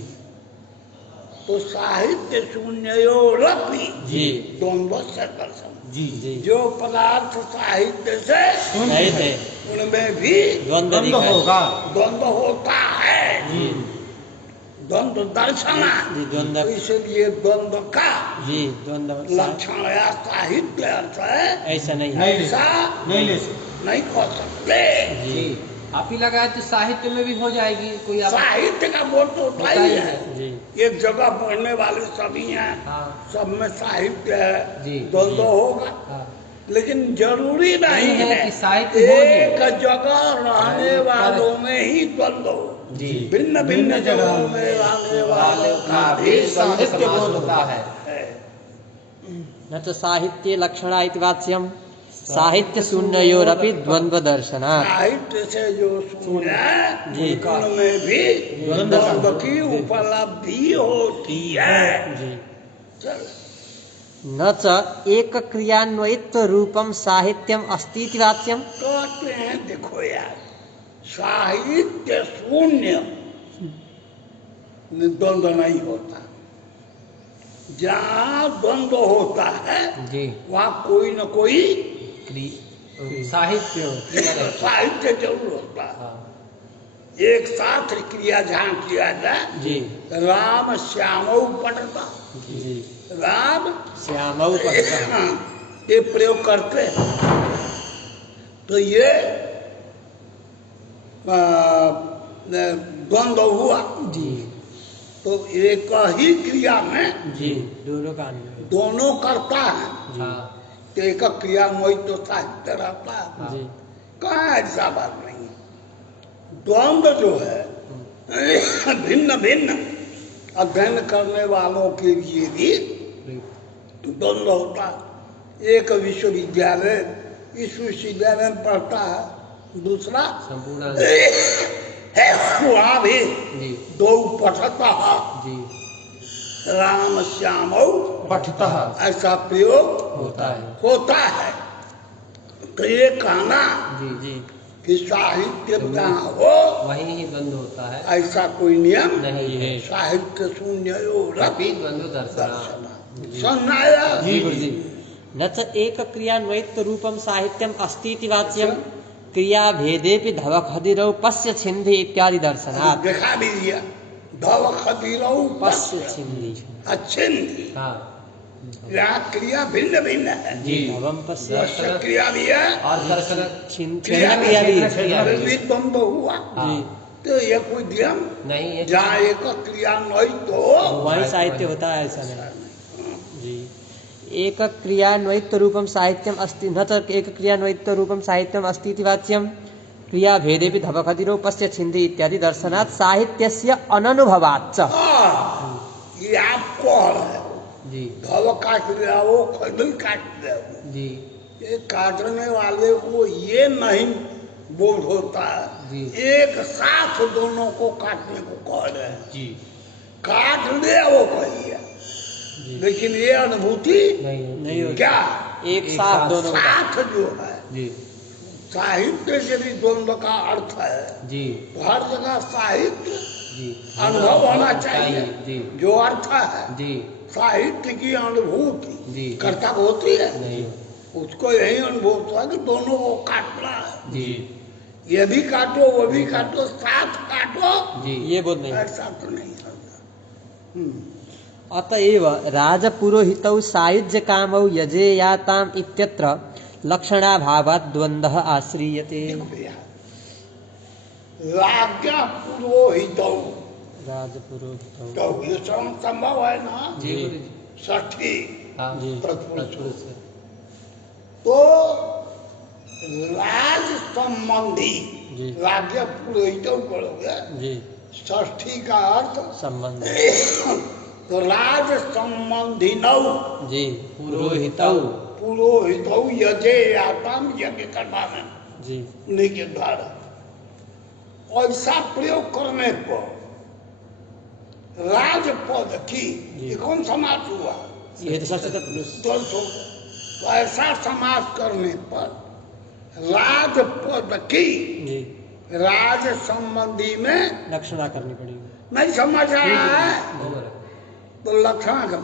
तो साहित्य शून्योरपि जी द्वंद्व से दर्शन। जी जी जो पदार्थ साहित्य से नहीं थे उनमें भी द्वंद्व होगा द्वंद्व होता है। जी द्वंद्व दर्शना जी द्वंद्व तो इसलिए द्वंद्व का जी द्वंद्व लक्षण या साहित्य अर्थ है ऐसा नहीं है ऐसा नहीं ले सकते नहीं कह सकते। जी आप ही लगाए तो साहित्य में भी हो जाएगी कोई आप। साहित्य का बोल तो होता ही है। जी एक जगह पढ़ने वाले सभी हैं, हाँ सब में साहित्य है, जी द्वंद्व होगा। हाँ लेकिन जरूरी नहीं नहीं है है कि साहित्य हो ही। एक जगह रहने वालों में ही द्वंद्व हो। जी भिन्न भिन्न जगहों में रहने वालों का भी साहित्य समास बोध होता है। न च साहित्ये लक्षणा इति वाच्यम साहित्य शून्योरपि द्वंद्व दर्शनात् साहित्य से जो शून्य है जी। उनमें भी द्वंद्व की उपलब्धि होती है। जी चल न च एक क्रियान्वयित्व रूपम साहित्यम अस्ति इति वाच्यम कहते हैं देखो यार साहित्य शून्य में द्वंद्व नहीं होता। जहाँ द्वंद्व होता है जी वहाँ कोई न कोई साहित्य साहित्य जरूर होता है। हाँ एक साथ क्रिया जहाँ किया जाए जी राम श्यामौ पटता जी राम श्यामौ पठितः हाँ, ये प्रयोग करते हैं। तो ये द्वंद्व हुआ। जी तो एक ही क्रिया में जी दोनों का अन्वय दोनों करता है। हाँ तो एक क्रिया में तो साहित्य रहता है। जी कहाँ ऐसा बात नहीं है। द्वंद्व जो है भिन्न भिन्न अध्ययन करने वालों के लिए भी द्वंद्व होता है। एक विश्वविद्यालय इस विश्वविद्यालय में पढ़ता है, दूसरा संपूर्ण वहाँ भी जी दो पठता है जी राम श्यामौ पठतः ऐसा प्रयोग होता है। होता है। तो ये कहना जी जी कि साहित्य जहाँ हो वहीं ही द्वंद्व होता है ऐसा कोई नियम नहीं है। साहित्य शून्योरपि रपि द्वंद्व दर्शना। दर्शना समझाया। जी गुरुजी न च एक क्रियान्वयित्व रूपम साहित्यम अस्ति इति वाच्यम क्रिया भेदेपि धवखदिरौ पश्य छिन्धि इत्यादि दर्शनात् देखा भी दिया धव खदिरौ पश्य छिन्धि अच्छिन्धि हाँ यहाँ क्रिया भिन्न भिन्न है। जी धवम पश्य पश्य क्रिया भी है, और दर्शन क्रिया क्रिया भी क्रिया भी। भी द्वंद्व हुआ। जी तो ये कोई नियम नहीं है। जहाँ एक क्रिया नहीं तो वही साहित्य होता है ऐसा नहीं जी एक क्रियान्वयित्व रूपम साहित्यम अस्ति न च एक क्रियान्वयित्व रूपम साहित्यम अस्ति इति वाच्यम क्रिया भेदे भी धवखदिनो पश्य छिंदी इत्यादि दर्शनात् साहित्यस्य अननुभवाच्च। ये आप कह रहे हो जी धव काट लिया वो खदिल काट लिया वो। जी ये काटने वाले को ये नहीं बोध होता जी। है एक साथ दोनों को काटने को कह रहे हैं। जी काट लिया वो कहिए जी लेकिन ये अनुभूति नहीं होती। क्या एक साथ दोनों का। साथ जो है जी साहित्य यदि द्वंद्व का अर्थ है जी तो हर जगह साहित्य जी अनुभव होना चाहिए। जी जो अर्थ है जी साहित्य की अनुभूति जी। कर्ता को होती है नहीं उसको यही अनुभव होता है कि दोनों को काटना है। जी ये भी काटो वो भी काटो साथ काटो जी ये बोध नहीं। ऐसा तो नहीं होता। अतएव राजपुरोहितौ सायुज्य कामौ यजेयाताम् इत्यत्र लक्षणाभावात् द्वन्द्वः आश्रीयते। देखो भैया राज्ञा पुरोहितौ राजपुरोहितौ तो ये संभव है ना जी गुरु जी। षष्ठी हाँ जी। तत्पुरुष से। तो राज संबंधी जी। राज्य पुरोहितौ करोगे जी षष्ठी का अर्थ संबंध तो राज संबंधी नौ जी पुरोहितौ पुरोहितौ यजे याताम यज्ञ करवाना जी उन्हीं के द्वारा ऐसा प्रयोग करने पर राजपद की ये कौन समाज हुआ ये तो सबसे पुरुष तो ऐसा समाज करने पर राजपद की जी राज संबंधी में लक्षणा करनी पड़ेगी। नहीं समझ रहा है तो लक्षण कर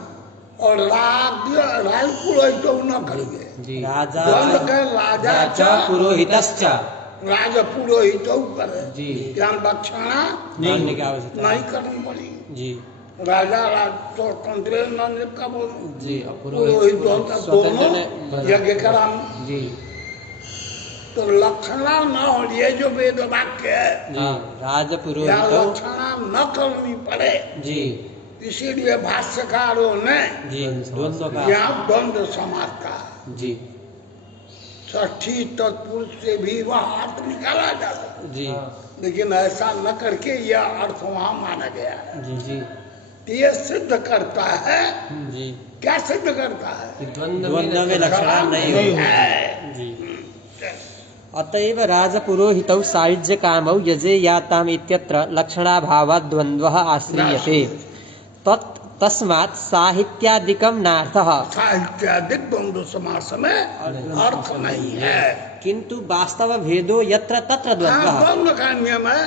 और राज पुरोहित न करेंगे जी राजा द्वंद्व के राजा राजा पुरोहितश्च राज पुरोहित करे जी क्या लक्षणा मानने की आवश्यकता नहीं करनी पड़ेगी। जी राजा राज स्वतंत्र न का बोलो जी पुरोहित दोनों स्वतंत्र यज्ञ कराम जी तो लक्षणा न हो ये जो वेद वाक्य है जी राज या पुरोहितौ लक्षणा न करनी पड़े जी इसीलिए भाष्यकारों ने जी द्वंद्व का यहाँ द्वंद्व समाज का जी षष्ठी तत्पुरुष से भी वह अर्थ निकाला जा सकता जी लेकिन ऐसा न करके यह अर्थ वहाँ माना गया है। जी जी तो ये सिद्ध करता है जी क्या सिद्ध करता है कि द्वंद्व द्वंद्व में लक्षणा नहीं नहीं होगी। है। जी अतएव राजपुरोहितौ सायुज्य कामौ यजेयाताम् इत्यत्र लक्षणाभावात् द्वन्द्वः आश्रीयते। तस्मात् साहित्यादिकं नार्थः साहित्यादिक द्वंद्व समास में अर्थ नहीं है। किंतु वास्तव भेदो यत्र तत्र द्वन्द्वः। द्वंद्व का नियम है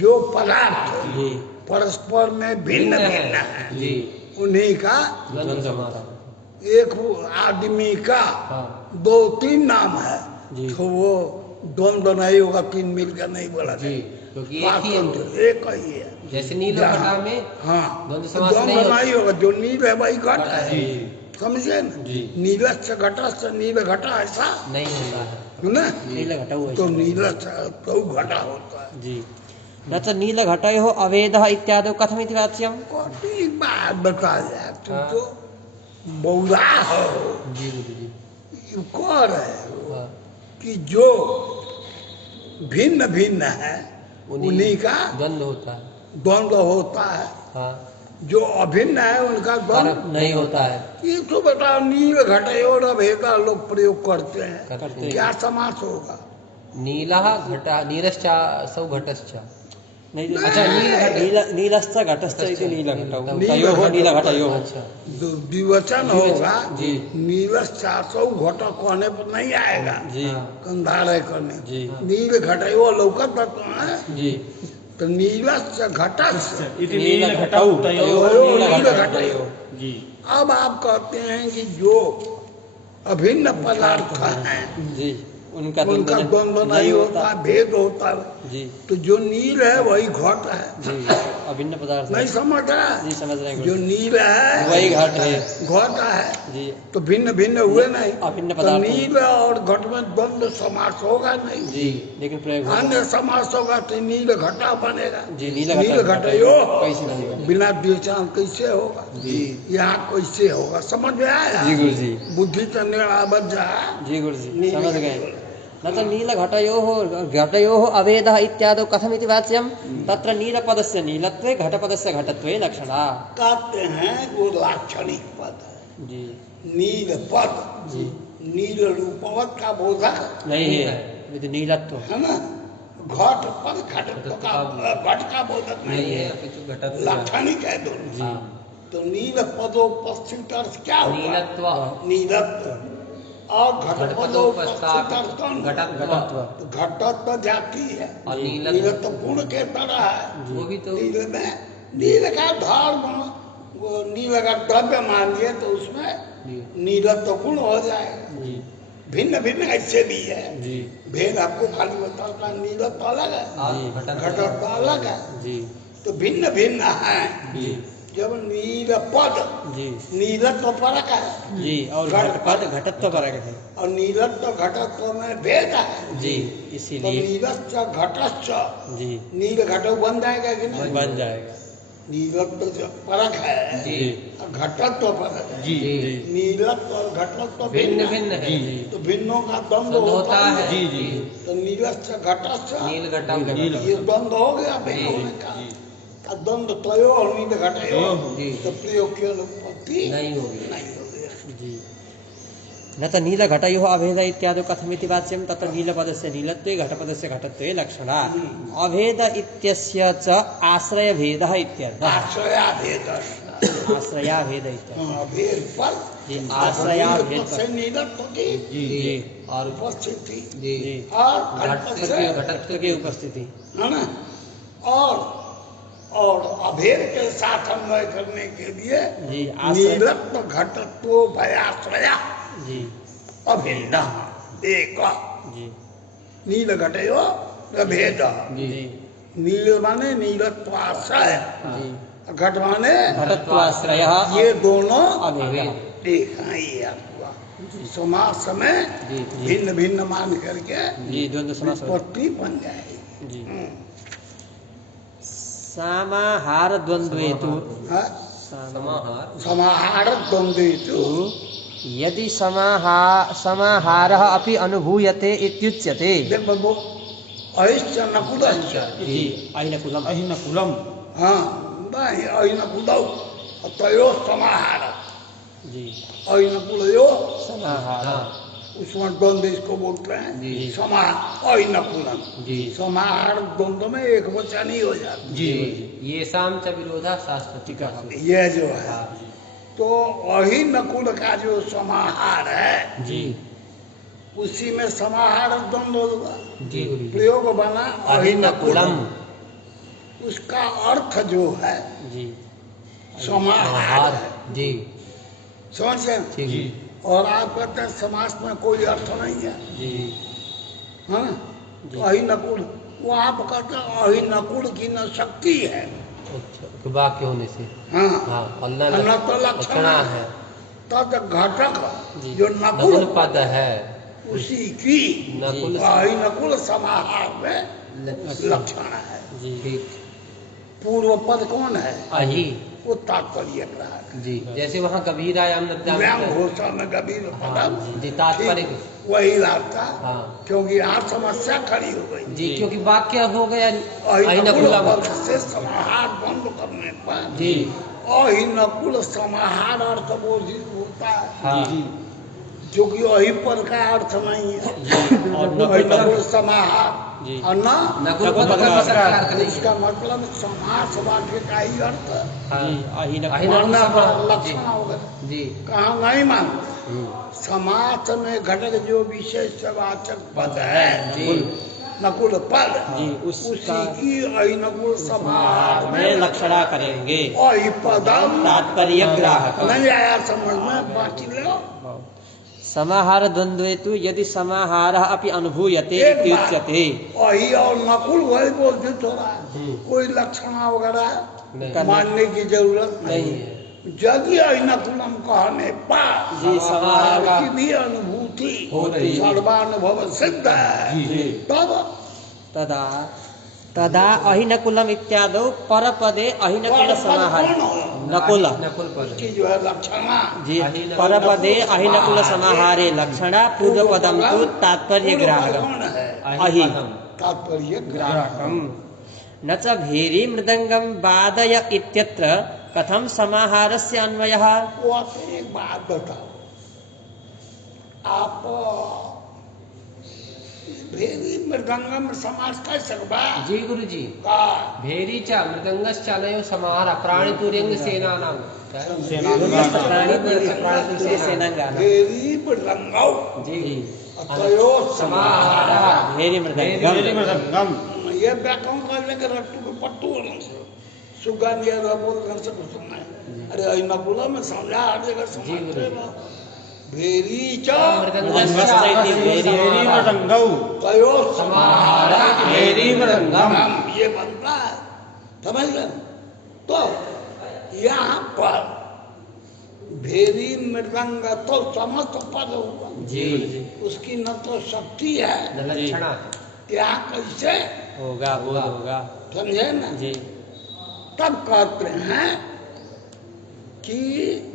जो पदार्थ जी परस्पर में भिन्न भिन्न है जी उन्हीं का द्वंद्व समास एक आदमी का हाँ दो तीन नाम है जी। तो वो द्वंद्व नहीं होगा तीन मिलकर नहीं बोला जी क्योंकि एक ही वास्तव है। एक ही है जैसे नील और घटा में हाँ द्वंद्व समास द्वंद्व नहीं होता। नहीं होगा जो नील है वही घट है जी समझे न जी। नीलस्य घटस्य नील घटा ऐसा नहीं होता है है ना नील घटौ तो नीलस्य तो घटा होता है। जी न च नील घटयो अवेदः इत्यादि कथमिति वाच्यम्। कोई बात बता यार तुम हाँ। तो बौरा हो जी गुरु जी यू कह रहे हो हाँ कि जो भिन्न भिन्न है उन्हीं का द्वंद्व होता है द्वंद्व होता है हाँ जो अभिन्न है उनका द्वंद्व पर नहीं होता है ये तो बताओ नील घटयोर अभेदा लोग प्रयोग करते हैं करते हैं। क्या समास होगा नीलः घटः नीलश्च सौ घटश्च नहीं नहीं। अच्छा नीलश्च घटश्च इति नीलघटौ नील तयोः नीलघटयोः। अच्छा द्विवचन होगा जी। नीलश्चासौ घट कहने पर नहीं आएगा जी कंधारय करने जी नील घटयो लौकत तो है जी तो नीलस्य घटस्य नीलघटौ तयोः तयोः नीलघटयोः। नीलघटयोः। जी अब आप कहते हैं कि जो अभिन्न पदार्थ हैं जी उनका उनका द्वंद्व नहीं होता भेद होता है जी तो जो नील है वही घट है जी अभिन्न पदार्थ नहीं समझ रहा जी समझ रहे हैं जो गुरु। नील है वही घट है घट है जी तो भिन्न भिन्न हुए नहीं अभिन्न तो पदार्थ नील और घट में द्वंद्व समास होगा नहीं जी लेकिन प्रयोग होगा। अन्य समास होगा तो नील घटा बनेगा जी नील घटयो कैसे बनेगा बिना द्विचान कैसे होगा जी यहाँ कैसे होगा समझ में आया जी गुरु जी बुद्धि तो निर्णय बच जा जी गुरु जी समझ गए। न च नीलघटयोः अभेदः इत्यादौ कथमिति वाच्यं तत्र नीलपदस्य नीलत्वे घटपदस्य घटत्वे लक्षणा। कहते हैं वो लाक्षणिक पद है। जी नील पद जी नील रूपवत का बोधक नहीं है, विद नीलत्व है ना। घट पद घटत्व का घट का बोधक नहीं है, अपितु घटत्व लाक्षणिक है दोनों। जी तो नील पदोपस्थित अर्थ क्या हुआ? नीलत्व नीलत्व। और घटपदोपस्थित अर्थ कौन? घटत्व तो घटत्व जाति है और नीलत्व गुण के तरह है। वो भी तो नील में नील का धर्म, वो नील का द्रव्य मान लिए तो उसमें नीलत्व गुण हो जाएगा। जी भिन्न भिन्न ऐसे भी है। जी भेद आपको खाली बताता, नीलत्व अलग है, और घटत्व अलग है, जी तो भिन्न भिन्न है। जी जब नील पद जी नीलत्व परक है जी और घटपद घटत्व परक है। और नीलत्व घटत्व में भेद है। जी तो इसीलिए नीलश्च घटश्च जी नील घटक बन जाएगा कि नहीं? बन जाएगा। नीलत्व जो परक है जी और घटत्व परक है। जी जी नीलत्व और घटत्व भिन्न भिन्न है। जी तो भिन्नों का द्वंद्व द्वंद्व होता होता है। है। जी जी तो नीलश्च घटश्च नील घटक ये द्वंद्व हो गया भिन्न होने का। का द्वंद्व तयो और नील घटयो जी। तो प्रयोग की अनुपत्ति नहीं होगी। नहीं हो गया। जी न च नीलघटयोः अभेद इत्यादि कथमिति वाच्यं तत्र नीलपदस्य नीलत्वे घटपदस्य घटत्वे लक्षणा। अभेद इत्यस्य च आश्रयभेदः इत्यर्थः। आश्रयाभेद आश्रयाभेद इत्यर्थः। भेद पर जी आश्रयाभेद से नीलत्व की जी जी और उपस्थिति जी जी और घटत्व से घटत्व की उपस्थिति। है ना। और अभेद के साथ अन्वय करने के लिए जी आश्रय नीलत्व घटत्व भयाश्रया जी अभेद एक जी नील घटयो अभेद। जी नील माने नीलत्वाश्रय, जी घट माने घटत्वाश्रयः ये दोनों अभेदः। एक हैं। ये आपका समास में जी भिन्न भिन्न मान करके जी द्वंद्व समास हो- विपत्ति बन जाएगी। जी समाहार द्वंद्वेतु हाँ? समाहार समाहार द्वंद्वेतु यदि समाहारः अपि अनुभूयते इत्युच्यते। देखो वो अहिश्च नकुलश्च जी अहिनकुलम् अहिनकुलम हाँ नहीं अहिनकुलौ तयो समाहार जी अहिनकुलयो समाहार उसमें द्वंद्व इसको बोलते हैं जी। समाहार अहिनकुलम। जी समाहार द्वंद्व में एक वचन ही हो जाता जी ये शाम च विरोधा शास्त्रति का है। ये जो है तो अहिनकुल का जो समाहार है जी उसी में समाहार द्वंद्व होगा। जी प्रयोग बना अहिनकुलम। अहिनकुलम उसका अर्थ जो है जी समाहार है। जी समझ गए? ठीक और आप कहते हैं समास में कोई अर्थ नहीं है, जी हाँ? तो अहिनकुल वो आप कहते हैं अहिनकुल की न शक्ति है, अच्छा वाक्य होने से हाँ हाँ और न तो लक्षणा है तद घटक जी। जो नकुल नकुल पद है उसी की नकुल अहिनकुल समाहार में लक्षण है। जी ठीक पूर्व पद कौन है? अहि वो तात्पर्य ग्राहक जी जैसे वहाँ कबीरायाम व्याम घोषा में गंभीर पदम जी तात्पर्य ठीक, वही रास्ता हाँ क्योंकि यहाँ समस्या खड़ी हो गई। जी क्योंकि वाक्य हो गया अहिनकुल अहिनकुलम पद से समाहार बंद करने पर जी अहिनकुल समाहार अर्थ बोधित होता है, हाँ जो कि वही पद का अर्थ नहीं है। और नकुल अहिनकुल समाहार जी। और न नकुल पद का अर्थ नहीं इसका है मतलब समास वाक्य का ही अर्थ हाँ जी अहिनकुल अहिनकुल मानना पर समाहार जी लक्षण होगा। जी कहा नहीं मानते समास में घटक जो विशेष वाचक पद है जी नकुल पद जी उसी उसका की अहिनकुल समाहार में लक्षणा करेंगे अहिपदम तात्पर्य ग्राहक। नहीं आया समझ में बाकी लो। समाहार द्वंद्वेतु यदि समाहारः अपि अनुभूयते एक बात, इत्युच्यते। अहि और नकुल वही बोधित हो रहा है, कोई लक्षण वगैरह नहीं मानने की जरूरत नहीं नहीं है। यदि अहिनकुलम कहने पर जी समाहार का की भी अनुभूति हो रही है। सर्वानुभव सिद्ध है जी। तब तदा तदा अहिनकुलम इत्यादौ परपदे अहिनकुल समाहार नकुल नकुल पद उसकी जो है लक्षणा जी परपदे अहिनकुल समाहारे लक्षणा पूर्वपदम तु तात्पर्य ग्राहकम है अहि तात्पर्य ग्राहकम न च भेरी मृदंगम वादय इत्यत्र कथम समाहारस्य अन्वयः। वो आपको एक बात बताओ, आप भेरी मृदंगम समास कर सकबा जी गुरु जी का भेरी च मृदंगश्चालयो समाहार प्राणितुर्यंग सेनानां भेरी मृदंगम जी अतयो समाहार भेरी मृदंगम ये व्याकरण करने के रट्टू को पट्टू सुगा निया बोल कर से कुछ सुनना है। अरे ऐना बोला मैं समझा हर जगह समझते ना भेरी च तयो समाहार भेरी मृदंगम ये बनता है, समझ गए। तो यहाँ पर भेरी मृदंग तो समस्त पद हुआ, जी उसकी न तो शक्ति है लक्षणा क्या कैसे होगा बोध होगा समझे ना। जी तब कहते हैं कि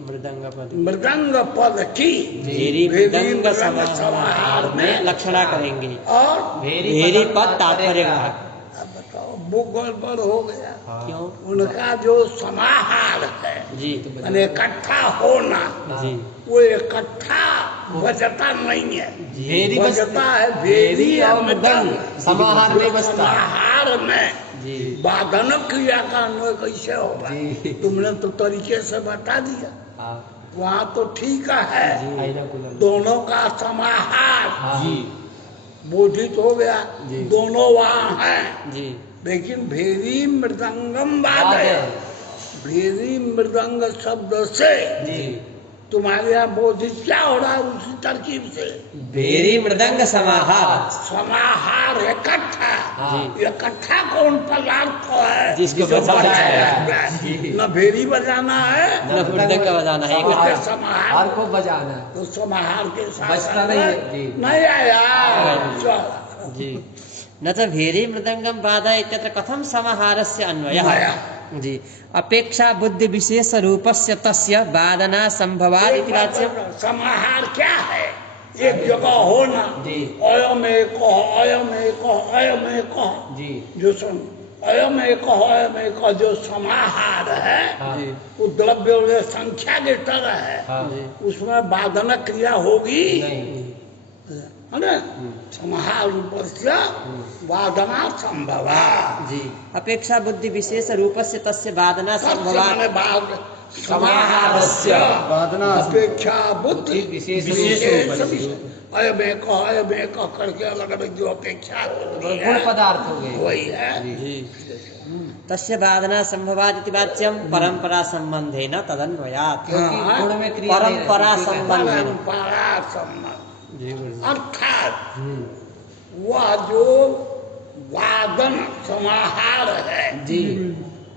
मृदंग पद मृदंग पद की भेरी मृदंग समाहार में लक्षणा करेंगे और भेरी पद तात्पर्य ग्राहक। अब बताओ वो गड़बड़ हो गया। क्यों उनका जो समाहार है जी यानी इकट्ठा होना, जी वो इकट्ठा बचता नहीं है, भेरी बचता है भेरी और मृदंग समाहार में बचता है। समाहार में जी वादन क्रिया का अन्वय कैसे होगा जी। तुमने तो तरीके से बता दिया, वहाँ तो ठीक है दोनों का समाहार जी बोधित हो गया, जी। दोनों वहाँ हैं। जी लेकिन भेरी मृदंगम वादय, भेरी मृदंग शब्द से जी तुम्हारे यहाँ बोधित क्या हो रहा है उसी तरकीब से भेरी मृदंग समाहार समाहार इकट्ठा, जी। इकट्ठा कौन पदार्थ है जिसको जो बजाना है। न भेरी बजाना है न मृदंग बजाना है उसके एक समाहार को बजाना तो समाहार के साथ बजता नहीं है, जी। नहीं आया चल। जी न च भेरी मृदंगम बाधा इत्यत्र कथम समाहारस्य अन्वयः। जी अपेक्षा बुद्धि विशेष रूपस्य तस्य वादना संभवात् इति वाच्यम्। समाहार क्या है, एक जगह होना, जी। अयम एक अयम एक अयम एक जी जो सुन अयम एक अयम एक जो समाहार है हाँ। वो द्रव्य और संख्या के तरह है, हाँ। उसमें वादन क्रिया होगी नहीं है ना। समाहार रूपस्य वादना संभवा जी अपेक्षा बुद्धि विशेष रूपस्य तस्य वादना संभवात्। समाहारस्य वादना अपेक्षा बुद्धि विशेष अयम एक करके अलग अलग जो अपेक्षा होती है गुण पदार्थ हो गए वही है। जी तस्य वादना संभवात् इति वाच्यम् परंपरा संबंधेन तदन्वयात्। क्योंकि हाँ। गुण में क्रिया नहीं परंपरा रहती। संबंधेन परंपरा संबंध जी गुरु अर्थात वह जो वादन समाहार है जी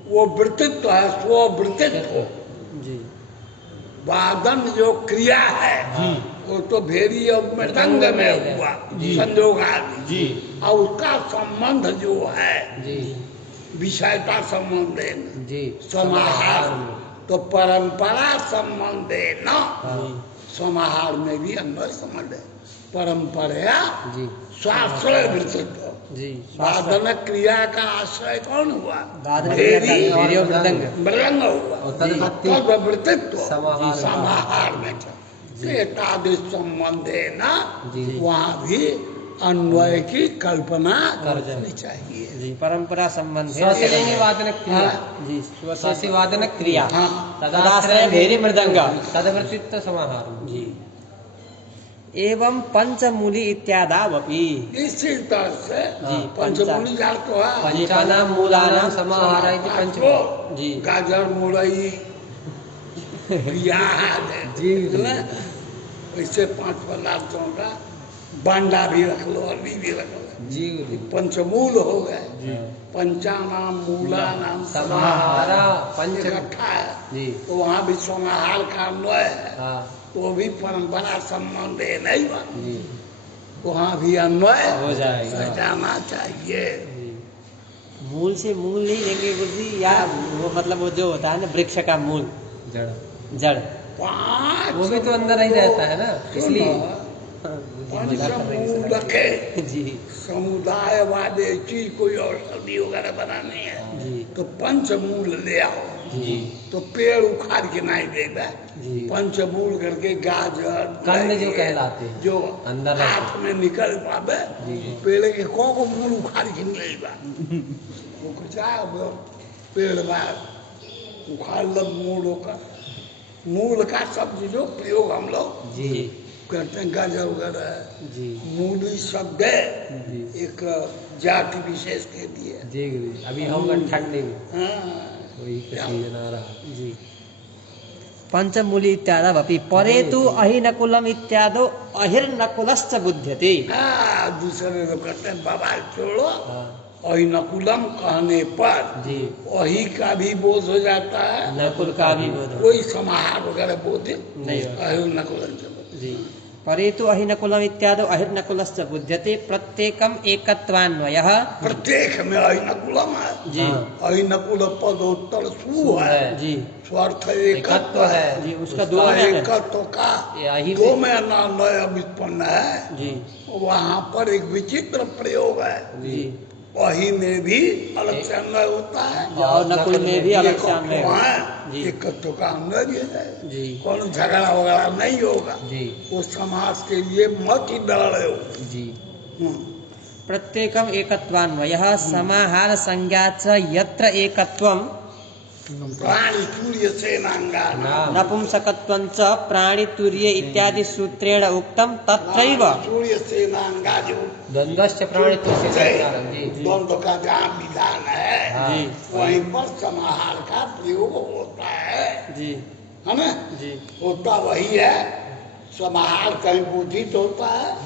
वो वृत्तित्व है, स्ववृत्तित्व। जी वादन जो क्रिया है वो तो भेरी और मृदंग में हुआ संजोगादि, और उसका संबंध जो है जी विषयता संबंध जी समाहार, तो परंपरा संबंध न समाहार में भी अन्वय संबंध है। परंपरा जी स्वाश्रय वृत्तित्व, जी वादन क्रिया का आश्रय कौन हुआ, वादन क्रिया का भेरी और मृदंग मृदंग हुआ, और तद्वृत्ति तद्वृत्तित्व समाहार में। समाहार में था। एतादृश संबंधे न जी। वहाँ भी अन्वय की कल्पना करनी चाहिए। जी परंपरा संबंधेन स्वस्य वादन क्रिया जी स्वस्य वादन क्रिया हाँ। तदाश्रय भेरी मृदंग तदवृत्तित्व समाहार जी एवं पंचमूली इत्यादावपि। इसी तरह से जी, पंचमूली जाल तो है पंचानां मूलानां समाहार इति पंचमूली आपको जी। गाजर मुरई प्याज जी। है ना? वैसे 5 पदार्थों का बांडा भी रख लो, अरबी भी रख लो, जी पंचमूल हो गए। पंचानाम मूलानाम समाहार पंच इकट्ठा है, जी तो वहाँ भी समाहार का अन्वय है, हाँ तो भी परंपरा संबंध है नहीं बा, जी वहाँ भी अन्वय हो जाएगा। जाना चाहिए। जी मूल से मूल नहीं लेंगे गुरुजी, या वो मतलब वो जो होता है ना वृक्ष का मूल जड़ जड़। 5 वो भी तो अंदर ही रहता है ना, इसलिए पंचमूल रखे। जी समुदायवाद चीज कोई औषधि वगैरह बनानी है जी तो पंचमूल ले आओ। जी तो पेड़ उखाड़ के नहीं देगा, जी पंचमूल करके गाजर कंद जो ये कहलाते हैं, जो अंदर हाथ रहते में निकल पावे, जी। पेड़ के को मूल उखाड़ के मिलेगा। वो कुछ पेड़ में उखाड़ लो मूलों का, मूल का शब्द जो प्रयोग हम लोग जी करते हैं, गाजर वगैरह जी मूली शब्द है जी एक जाति विशेष के लिए। जी गुरुजी। अभी होगा ठंडी में, हाँ, वही का सीजन आ रहा है। जी पंचमूली इत्यादि परे तु अहिनकुलम इत्यादो अहिर्नकुलश्च बुध्यते। दूसरे लोग कहते हैं बाबा छोड़ो, हाँ अहिनकुलम कहने पर जी वही का भी बोध हो जाता है, नकुल का भी बोध हो। कोई समाहार वगैरह बोध नहीं होता। अहिनकुलम से बोध। जी परे तु अहिनकुलम इत्यादो अहिर्नकुलश्च बुध्यते प्रत्येकम एकत्वान्वयः। प्रत्येक में अहिनकुलम है, जी अहिनकुल पदोत्तर सु है, जी स्वार्थ एकत्व एकत्व है। है जी उसका दो में है। एकत्व का यही दो से- में नय व्युत्पन्न है। जी वहाँ पर एक विचित्र प्रयोग है, जी वही में भी अलग से अन्वय होता है, और नकुल में भी अलग से अन्वय एकत्व होता है, है। जी एकत्व का अन्वय भी है, जी कौन झगड़ा वगैरह नहीं होगा। जी वो समाज के लिए मत ही डरे हो। जी प्रत्येकम एकत्वान्वयः समाहार संज्ञा च यत्र एकत्वम प्राणी सूर्य सेनांगा नाम नपुंसकत्वं च प्राणितुर्ये इत्यादि सूत्रेण उक्तम तत्रैव। सूर्य सेनांगा जो द्वंद्वश्च प्राणित्व से संज्ञानम। जी द्वंद्व का जहाँ विधान है, हाँ जी वहीं पर समाहार का प्रयोग होता जी है ना? जी होता वही है, समाहार कहीं बोधित होता है,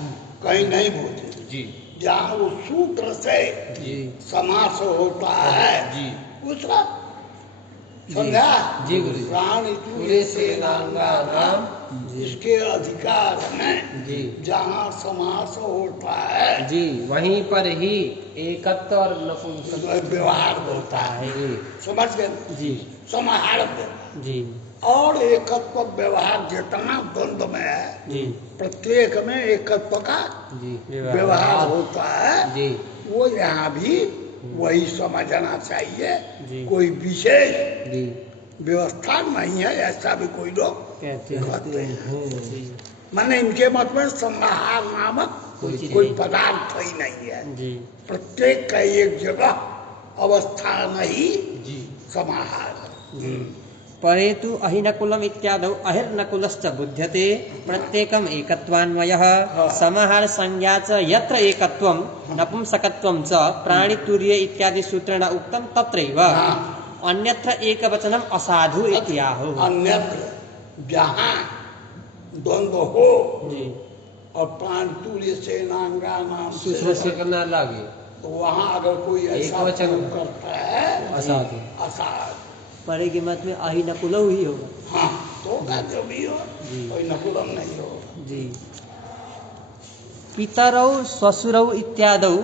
कहीं नहीं बोधित। जी जहाँ वो सूत्र से जी समास होता है जी उसका समझा। जी गुरुजी। प्राणी पूरे सेनांगा नाम इसके अधिकार में जी जहाँ समास होता है जी वहीं पर ही एकत्व और नपुंसक उसमें व्यवहार होता है। जी समझ गए? जी समाहार जी और एकत्व व्यवहार जितना द्वंद्व में है, जी प्रत्येक में एकत्व का जी व्यवहार होता है, जी वो यहाँ भी वही समझना चाहिए। जी। कोई विशेष जी व्यवस्था नहीं है, ऐसा भी कोई लोग कहते कहते हैं। जी माने इनके मत में समाहार नामक कोई चीज कोई नहीं। पदार्थ ही नहीं है। जी प्रत्येक का एक जगह अवस्था नहीं जी समाहार। परे तु अहिनकुलम इत्यादौ अहिर्नकुलश्च बुध्यते प्रत्येकम एकत्वान्वयः समाहार संज्ञा च यत्र एकत्वम नपुंसकत्वं च प्राणितुर्ये इत्यादि सूत्रेण उक्तम तत्रैव। अन्यत्र एकवचनम असाधु इत्याहो। अन्यत्र जहाँ द्वंद्व हो जी और प्राणतुल्य सेनांगा नाम से सुश्रूषा करना लागे तो वहाँ अगर कोई ऐसा एकवचन प्रयोग करता है असाधु। असाध, परे के मत में अहिनकुलौ ही होगा। हाँ तो का जो भी हो जी। कोई नकुलम नहीं हो। जी पितरौ श्वशुरौ इत्यादौ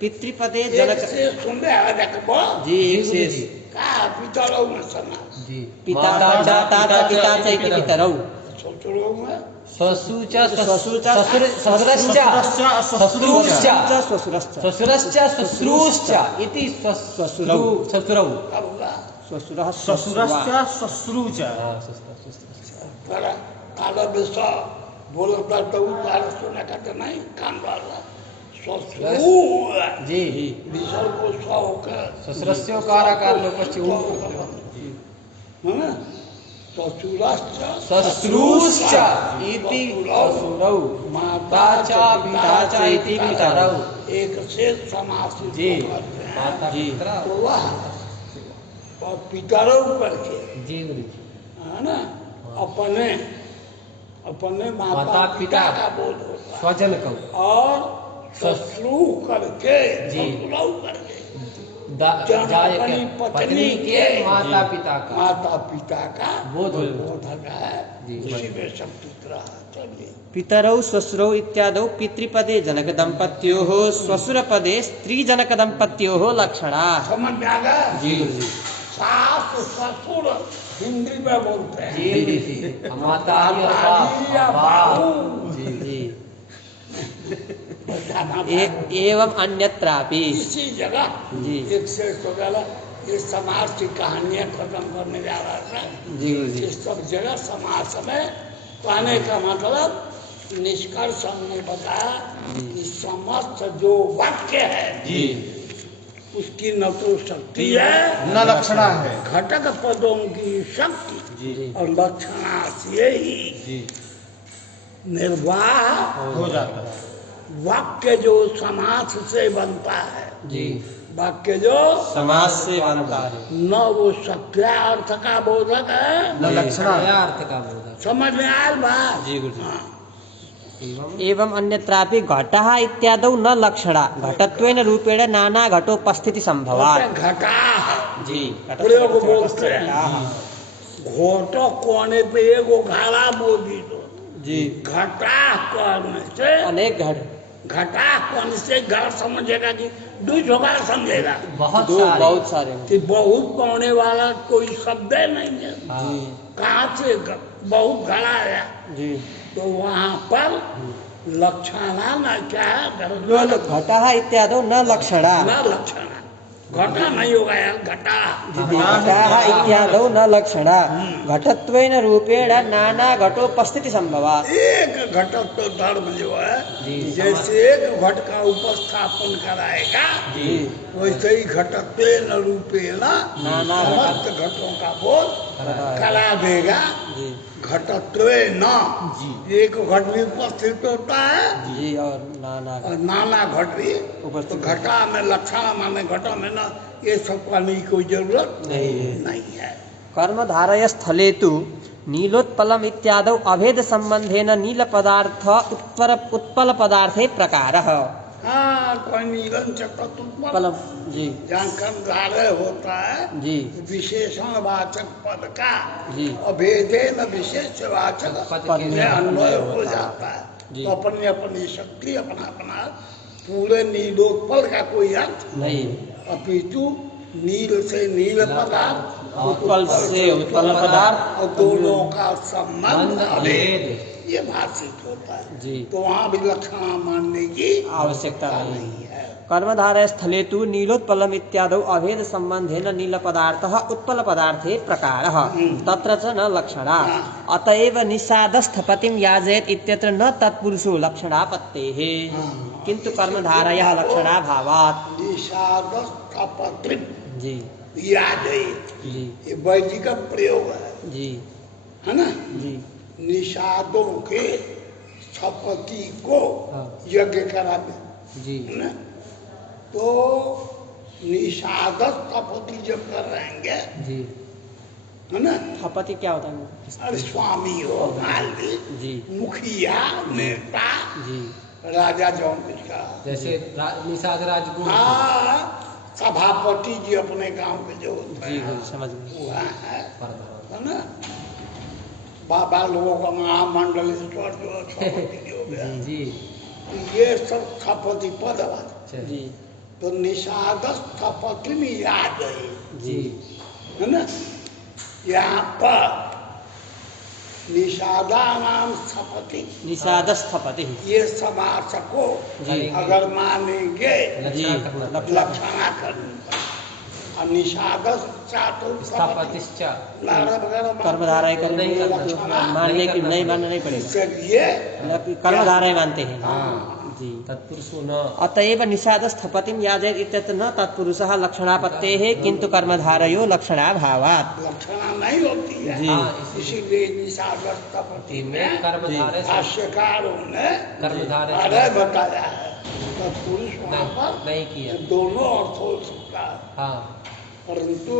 पितृपदे एक जनक। से सुन रहे देखो जी एक जी, शेष जी। का पितरों में समा जी पिता जाता च पिता च इति पितरौ। ससुरों में स्वसु च श्वशुर च ससुरश्च ससुरुश्च श्वशुरश्च ससुरश्च शुश्रूश्च इति श्वशुरौ। ससुरौ। कब होगा श्वशुरः ससुरस्य श्वश्रु च हाँ ससुर पर काला विश्व बोलता तो उतार सुना करते नहीं कान वाला ससुर जी विसर्ग को स्व होकर ससुरस्योकाराकार लोकस्य है ना? ससुरश्च ससुरुश्च इति ससुरौ माता च पिता च इति पितरौ। एक से समासित जी करते हैं। माता जी। पिता तो वह और पितरों करके जी गुरुजी है ना अपने अपने माता माता पिता पिता का बोध होता है। स्वजन को और ससुर करके जी। ससुरौ करके अपनी पत्नी के माता पिता का माता पिता का बोधक बोधक है, जी। उसी में सब कुछ रहा। चलिए पितरौ श्वशुरौ इत्यादौ पितृपदे जनक दंपत्योः श्वशुरपदे स्त्री जनक दंपत्योः लक्षणा। समझ में आ गया? जी गुरुजी। सास ससुर हिंदी में बोलते हैं, जी माता या बाबू जी एवं अन्यत्रापि। इसी जगह जी। एक से इस समाज की कहानियां खत्म करने जा रहा था। जी गुरुजी। इस सब जगह समाज में कहने का मतलब निष्कर्ष हमने बताया कि समस्त जो वाक्य है जी उसकी न तो शक्ति है न लक्षणा है। घटक पदों की शक्ति जी और लक्षणा से ही जी निर्वाह हो जाता है। वाक्य जो समास से बनता है, जी वाक्य जो समाज से बनता है। न वो सत्यार्थ का बोधक है, न लक्षणा है। अर्थ का बोधक। समझ में आया बात? जी गुरुजी। हाँ। एवं अन्यत्रापि घटः इत्यादौ न लक्षणा घटत्वेन रूपेण नाना घटोपस्थिति संभवात्। घटा जी प्रयोग बोलते हैं। घोटो कोने पे एगो घड़ा बोली तो जी घटा कहने से अनेक घट घटा कहने से घर समझेगा कि दू झोंका समझेगा बहुत दो सारे बहुत सारे कि बहुत पौने वाला कोई शब्द नहीं है। हाँ। कहाँ से बहुत घड़ा आया जी तो वहाँ पर लक्षणा न क्या है? घटः इत्यादौ न लक्षणा न लक्षणा घटा नहीं होगा यार, घटा घटः इत्यादौ न लक्षणा घटत्वेन रूपेण नाना घटोपस्थिति संभवात्। एक घटक तो धर्म जो है जी, जैसे एक घट का उपस्थापन कराएगा जी वैसे ही घटत्वेन रूपेण नाना समस्त घटों का बोध करा देगा। जी घटत्वेन एक घट भी उपस्थित होता है जी और नाना और नाना घट भी। तो उपस्थित घटा में लक्षण माने घटों में ना ये सब करने की कोई जरूरत नहीं है। कर्मधारय स्थले तु नीलोत्पलम इत्यादौ अभेद संबंधेन नील पदार्थ उत्पल पदार्थे प्रकारः। हाँ कोई नीलन चतुर्पल पलम जी जहाँ कर्मधारय होता है जी विशेषण वाचक पद का जी अभेदे न विशेष वाचक पद में अन्वय हो जाता है। जी। तो अपनी अपनी शक्ति अपना अपना पूरे नीलोत्पल का कोई अर्थ नहीं अपितु नील से नील पदार्थ उत्पल से उत्पल पदार्थ और दोनों का संबंध अभेद अभेद। ये भाषित होता है। जी तो वहाँ भी लक्षण मानने की आवश्यकता नहीं नहीं है। कर्मधारय स्थले तु नीलोत्पलम इत्यादौ अभेद संबंधेन नील पदार्थः उत्पल पदार्थे प्रकारः तत्र च न लक्षणा अतएव निषादस्थपतिं याजयेत् इत्यत्र न तत्पुरुषो लक्षणापत्तेः किन्तु कर्मधारयः लक्षणाभावात्। निषादस्थपति जी याद है जी ये वैदिक प्रयोग जी है ना। जी निषादों के स्थपति को हाँ। यज्ञ कराते जी है ना। तो निषाद स्थपति जब कर रहेंगे जी है ना। स्थपति क्या होता है? अरे स्वामी हो मालिक जी मुखिया नेता जी राजा जौन कुछ का जैसे निषाद राजगुरु। हाँ सभापति जी अपने गांव के जो होते जी हैं समझ गए। वो है ना। बाबा लोगों का महामंडलेश्वर जो सभापति जी हो गया जी ये सब स्थपति पद है। जी तो निषाद स्थपति में याद है जी है ना। यहाँ पर निषादा नाम स्थपति निषाद स्थपति ये समास को जी। अगर मानेंगे जी लक्षणा करनी और निषाद स्थापतिश्च कर्मधारय नहीं करेंगे करना। मानने की करना नहीं मानना नहीं पड़ेगा। ये कर्मधारय मानते हैं हाँ जी। तत्पुरुषो न अतएव निषाद स्थपतिं याजयेत् इत्यत्र न तत्पुरुषः लक्षणापत्तेः किन्तु कर्मधारयो लक्षणाभावात्। लक्षणा नहीं होती है। जी हाँ, इसीलिए निषाद स्थपति में कर्मधारय से भाष्यकारों ने कर्मधारय से अरे बताया है तो पुरुष वहाँ पर नहीं किया। दोनों अर्थ हो सकता है हाँ परंतु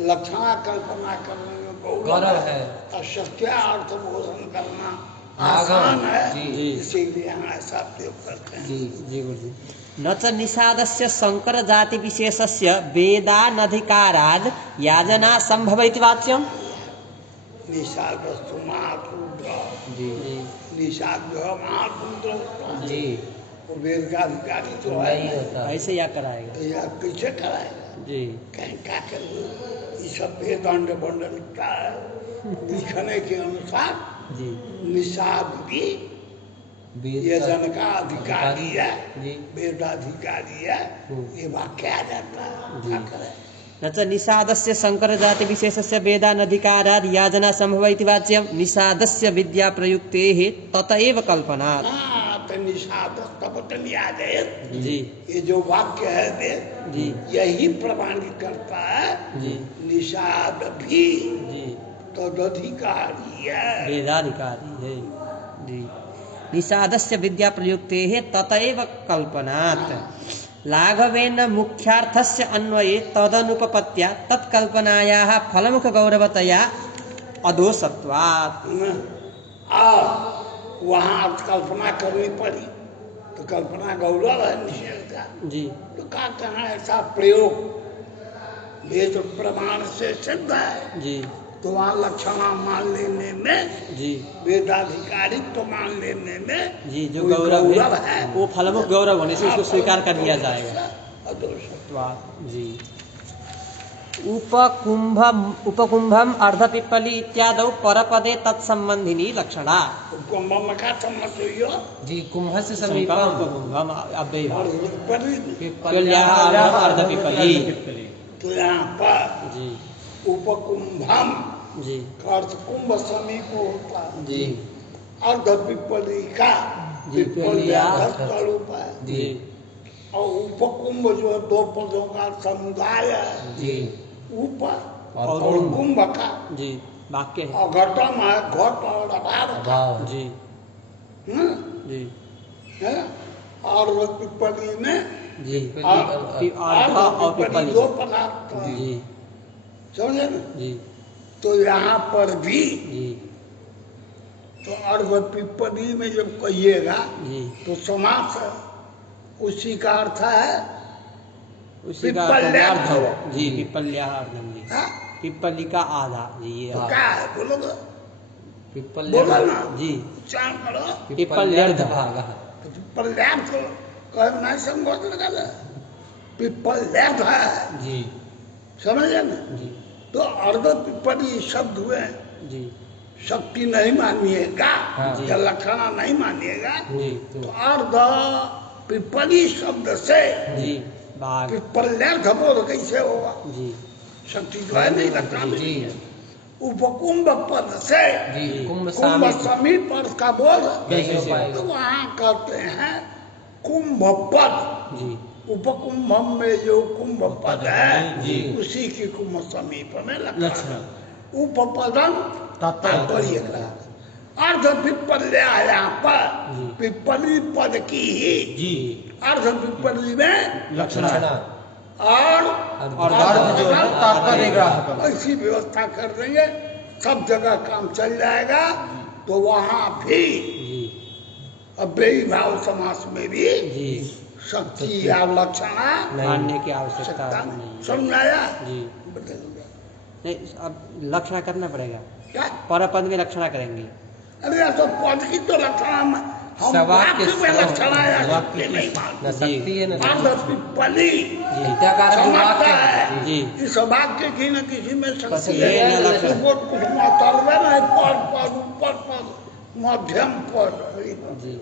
लक्षणा कल्पना करने में गौरव है। और सत्य अर्थ बोधन करना आसान आसान है। जी। इसीलिए हम ऐसा प्रयोग करते हैं। जी जी गुरु जी। न च निषादस्य शंकर जाति विशेषस्य वेदानधिकाराद याजना संभव इति वाच्यम। निषादस्तु महाशूद्र, जी निषाद महाशूद्र, जी वो वेद का अधिकारी तो है नहीं नहीं। होता। ऐसे या कराएगा तो यह कैसे कराएगा? जी। कहीं क्या करेंगे? ये सब वेदांत बंड लिखता है, लिखने के अनुसार जी निषाद भी वेद ये का जन का अधिकारी है, जी वेदाधिकारी है, ये वाक्य आ जाता है। क्या करे? न च निषादस्य शंकर जाति विशेषस्य वेदानधिकाराद याजना संभव इति वाच्यम। निषादस्य विद्या प्रयुक्तेः ततएव कल्पनात्। हाँ, तो निषाद तपत नहीं आ जाए। जी ये जो वाक्य है वेद, जी यही प्रमाणित करता है जी निषाद भी जी तदधिकारी है। वेदाधिकारी है। जी। निषादस्य विद्या प्रयुक्तेः ततएव कल्पनात्। लाघवेन मुख्यार्थस्य अन्वये तदनुपपत्या तत्कल्पनायाः फलमुख गौरवतया अदोषत्वात्। वहाँ कल्पना करनी पड़ी तो कल्पना गौरव है निषेध का। जी तो क्या कहाँ ऐसा प्रयोग वेद प्रमाण से सिद्ध है, जी तो वहाँ लक्षणा मान लेने में, जी वेदाधिकारी तो मान लेने में जी जो कोई गौरव है वो फलमुख गौरव होने से उसको स्वीकार कर लिया जाएगा। अदोषत्वात्। जी। उपकुंभम अर्धपिप्पली इत्यादौ परपदे तत्संबंधिनी लक्षणा। कुंभम का सम्मत हुई हो जी कुंभ से समीपम उपकुंभम अव्यय और पिप्पल्याः अर्धपिप्पली। तो यहाँ पर जी उपकुंभम जी का अर्थ कुंभ समीप होता है, जी अर्ध पिप्पली का जी, पिप्पल्या पिप्पल्या स्वरूप है, जी और उपकुंभ जो है दो पदों का समुदाय है, जी ऊपर और और कुंभ का जी वाक्य है। और घटम है, घट और अभाव का। अभाव जी हम्म, जी है? और वो पिप्पली में जी पिप्पली अर्ध और पिप्पली पिप्पली। दो पदार्थ हैं। जी समझे ना? जी तो यहाँ पर भी जी तो अर्ध पिप्पली में जब कहिएगा जी तो समास उसी का अर्थ है उसी का पिप्पल्यार्थ। अर्थ जी पिप्पल्याः अर्धम जी हाँ? पिप्पली का आधा जी ये तो क्या है बोलो तो, पिप्पल्या बोलो ना, जी उच्चारण करो। पिप्पल्यार्थ भागः तो पिप्पल्यार्थ कह नहीं संगोच लगा, पिप्पल्यार्थ है, जी समझे ना? जी तो अर्ध पिप्पली शब्द हुए, जी शक्ति नहीं मानिएगा हाँ जी। या लक्षणा नहीं मानिएगा, जी तो अर्ध पिप्पली शब्द से जी बाघ पिप्पल्यार्थ बोध कैसे होगा? जी शक्ति जो है नहीं लक्षणा जी नहीं है। उपकुंभ पद से जी कुंभ कुंभ समीप समीप अर्थ का बोध, नहीं हो तो पाएगा वहाँ कहते हैं कुंभ पद। जी उपकुंभम में जो कुंभ पद है जी। उसी की कुंभ समीप में लक्षण। लक्षण। उपपदम तात्पर्य। तात्पर्य का अर्ध पिप्पल्या यहाँ पर जी। पिप्पली पद की ही जी अर्ध पिप्पली में लक्षणा और अर्ध जो है तात्पर्य ग्राहक। ऐसी व्यवस्था कर देंगे, सब जगह काम चल जाएगा। तो वहाँ भी जी अव्ययी भाव समास में भी जी शक्ति या लक्षणा मानने की आवश्यकता आवश्यकता नहीं। समझाया? जी बदल गया नहीं अब लक्षणा करना पड़ेगा। क्या? परपद में लक्षणा करेंगे। अरे तो पद की तो लक्षणा हम सवाक्य वाक्य में लक्षणा या वाक्य शक्ति नहीं मानते। न शक्ति है न अर्ध पिप्पली विद्याकार समझता वाक्य है जी इस वाक्य की न किसी में शक्ति पद है, है, न लक्षण। उसको कुछ मतलब नहीं, पद पद ऊपर पद मध्यम पद। जी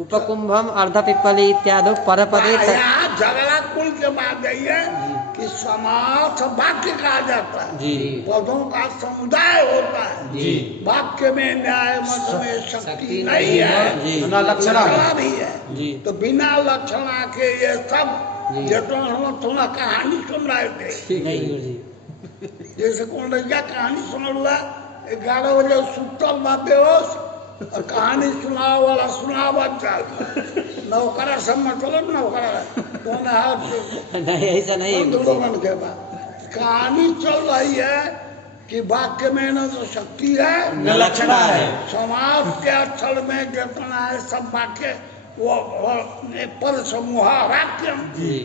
उपकुंभम अर्धपिप्पली इत्यादि परपदे यहाँ झगड़ा कुल के बाद यही है कि समास वाक्य कहा जाता है, जी पदों का समुदाय होता है। जी वाक्य में न्याय मत में शक्ति शक्ति नहीं नहीं है, जी ना लक्षणा है। लक्षणा भी है। जी तो बिना लक्षणा के ये सब जी। ये तो हम थोड़ा कहानी सुन रहे थे। नहीं गुरु जी जैसे कौन लड़का कहानी सुन रहा 11 बजे सुतल बा बेहोश और कहानी सुनाव वाला सुनावत जाता नौकरा सब मतलब नौकरा कौन है नहीं ऐसा नहीं है गुरु जी। लोगन के बाद कहानी चल रही है कि वाक्य में न तो शक्ति है न लक्षणा है। समाज के अक्षर में जितना है सब वाक्य वो पद समूह वाक्य जी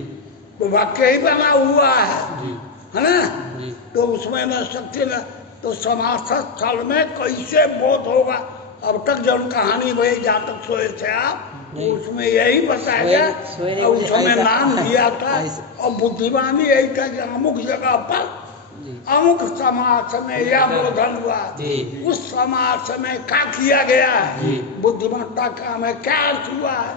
तो वाक्य ही बना हुआ है जी है ना? जी तो उसमें न शक्ति न तो समास स्थल में कैसे बोध होगा? अब तक जब कहानी भाई जातक सोए थे आप नहीं। उसमें यही बताया सोए नहीं, और मुझे उसमें ऐसा- नाम दिया था ऐसा। और बुद्धिमानी यही था कि अमुक जगह पर जी अमुक समास में यह बोधन हुआ जी। उस समास में क्या किया गया है जी। बुद्धिमत्ता का हमें क्या अर्थ हुआ है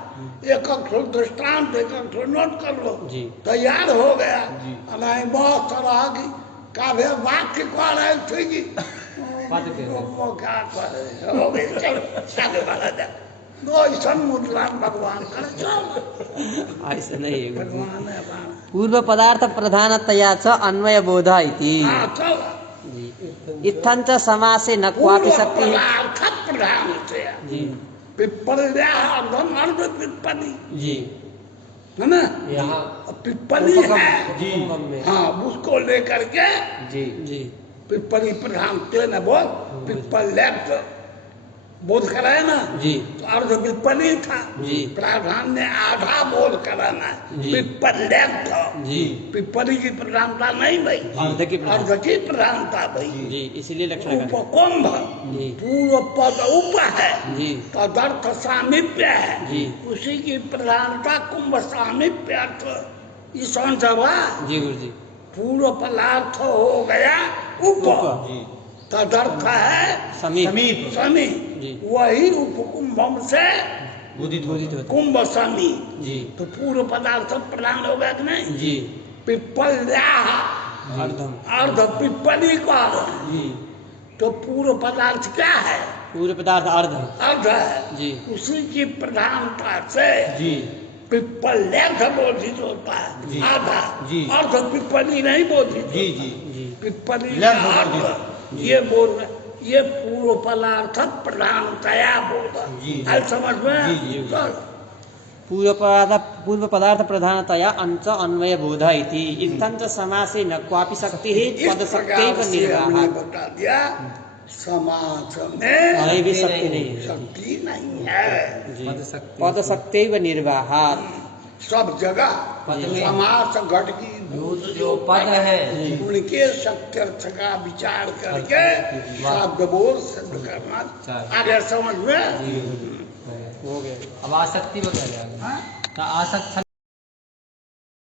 एक अक्षर दृष्टांत एक अक्षर नोट कर लो जी। तैयार हो गया जी। नहीं बहुत तरह की काव्य वाक्य कह रहे थे कि वाक्य कह रहे। वो क्या कह रहे हो गए चलो आगे बढ़ा जाए दो ऐसा मुद्रान भगवान कर चलो ऐसा नहीं है गुरुजी। भगवान है भगवान। पूर्व पदार्थ प्रधानतया च अन्वय बोध इति हाँ चलो जी इत्थं च समासे न क्वापि शक्ति पदार्थ प्रधान से जी पिप्पल्यार्धम अर्ध पिप्पली जी है ना? यहाँ पिप्पली है जी। उपगम में हाँ उसको लेकर के जी जी पिप्पली प्रधान तेन बोल पिप्पल बोध कराए ना जी तो अर्ध पिप्पली था जी। प्राधान ने आधा बोध कराना है जी। पिप्पल था जी पिप्पली की प्रधानता नहीं भाई अर्ध की प्रधान- अर्ध की प्रधानता भाई जी इसीलिए लक्षण करें उपकुंभ जी पूर्व पद उप है जी तदर्थ सामीप्य है जी। उसी की प्रधानता कुंभ सामीप्य अर्थ इस हुआ जी गुरुजी पूर्व पदार्थ हो गया उप जी तदर्थ है समीप समीप समी जी। वही उपकुंभम से बोधित बोधित होता होता कुंभ समी जी तो पूर्व पदार्थ प्रधान हो गया कि नहीं जी पिप्पल अर्धम अर्ध पिप्पली का जी तो पूर्व पदार्थ क्या है पूर्व पदार्थ अर्ध अर्ध है जी उसी की प्रधानता से जी पिप्पल बोधित होता है जी। आधा जी। अर्ध पिप्पली नहीं बोधित जी होता। जी जी पिप्पली लैंध का बोधित। अर्थ ये बोल रहे ये पूर्व पदार्थ प्रधानतया बोध जी। आज समझ में जी, जी। चलो पूर्व पदार्थ प्रधानतया अंच अन्वय बोध इति इत्थं च समासे न क्वापि शक्ति इस पद प्रकार शक्ति से हमने निर्वाह बता दिया समाज में कहीं भी शक्ति नहीं है शक्ति नहीं है जी पद शक्ति पद शक्ति व निर्वाह सब जगह पद में समास घट की जो पद है उनके सत्यर्थ का विचार करके शब्द बोल सिद्ध करना आगे समझ में हो गया अब आसक्ति वगैरह हाँ? आसक्त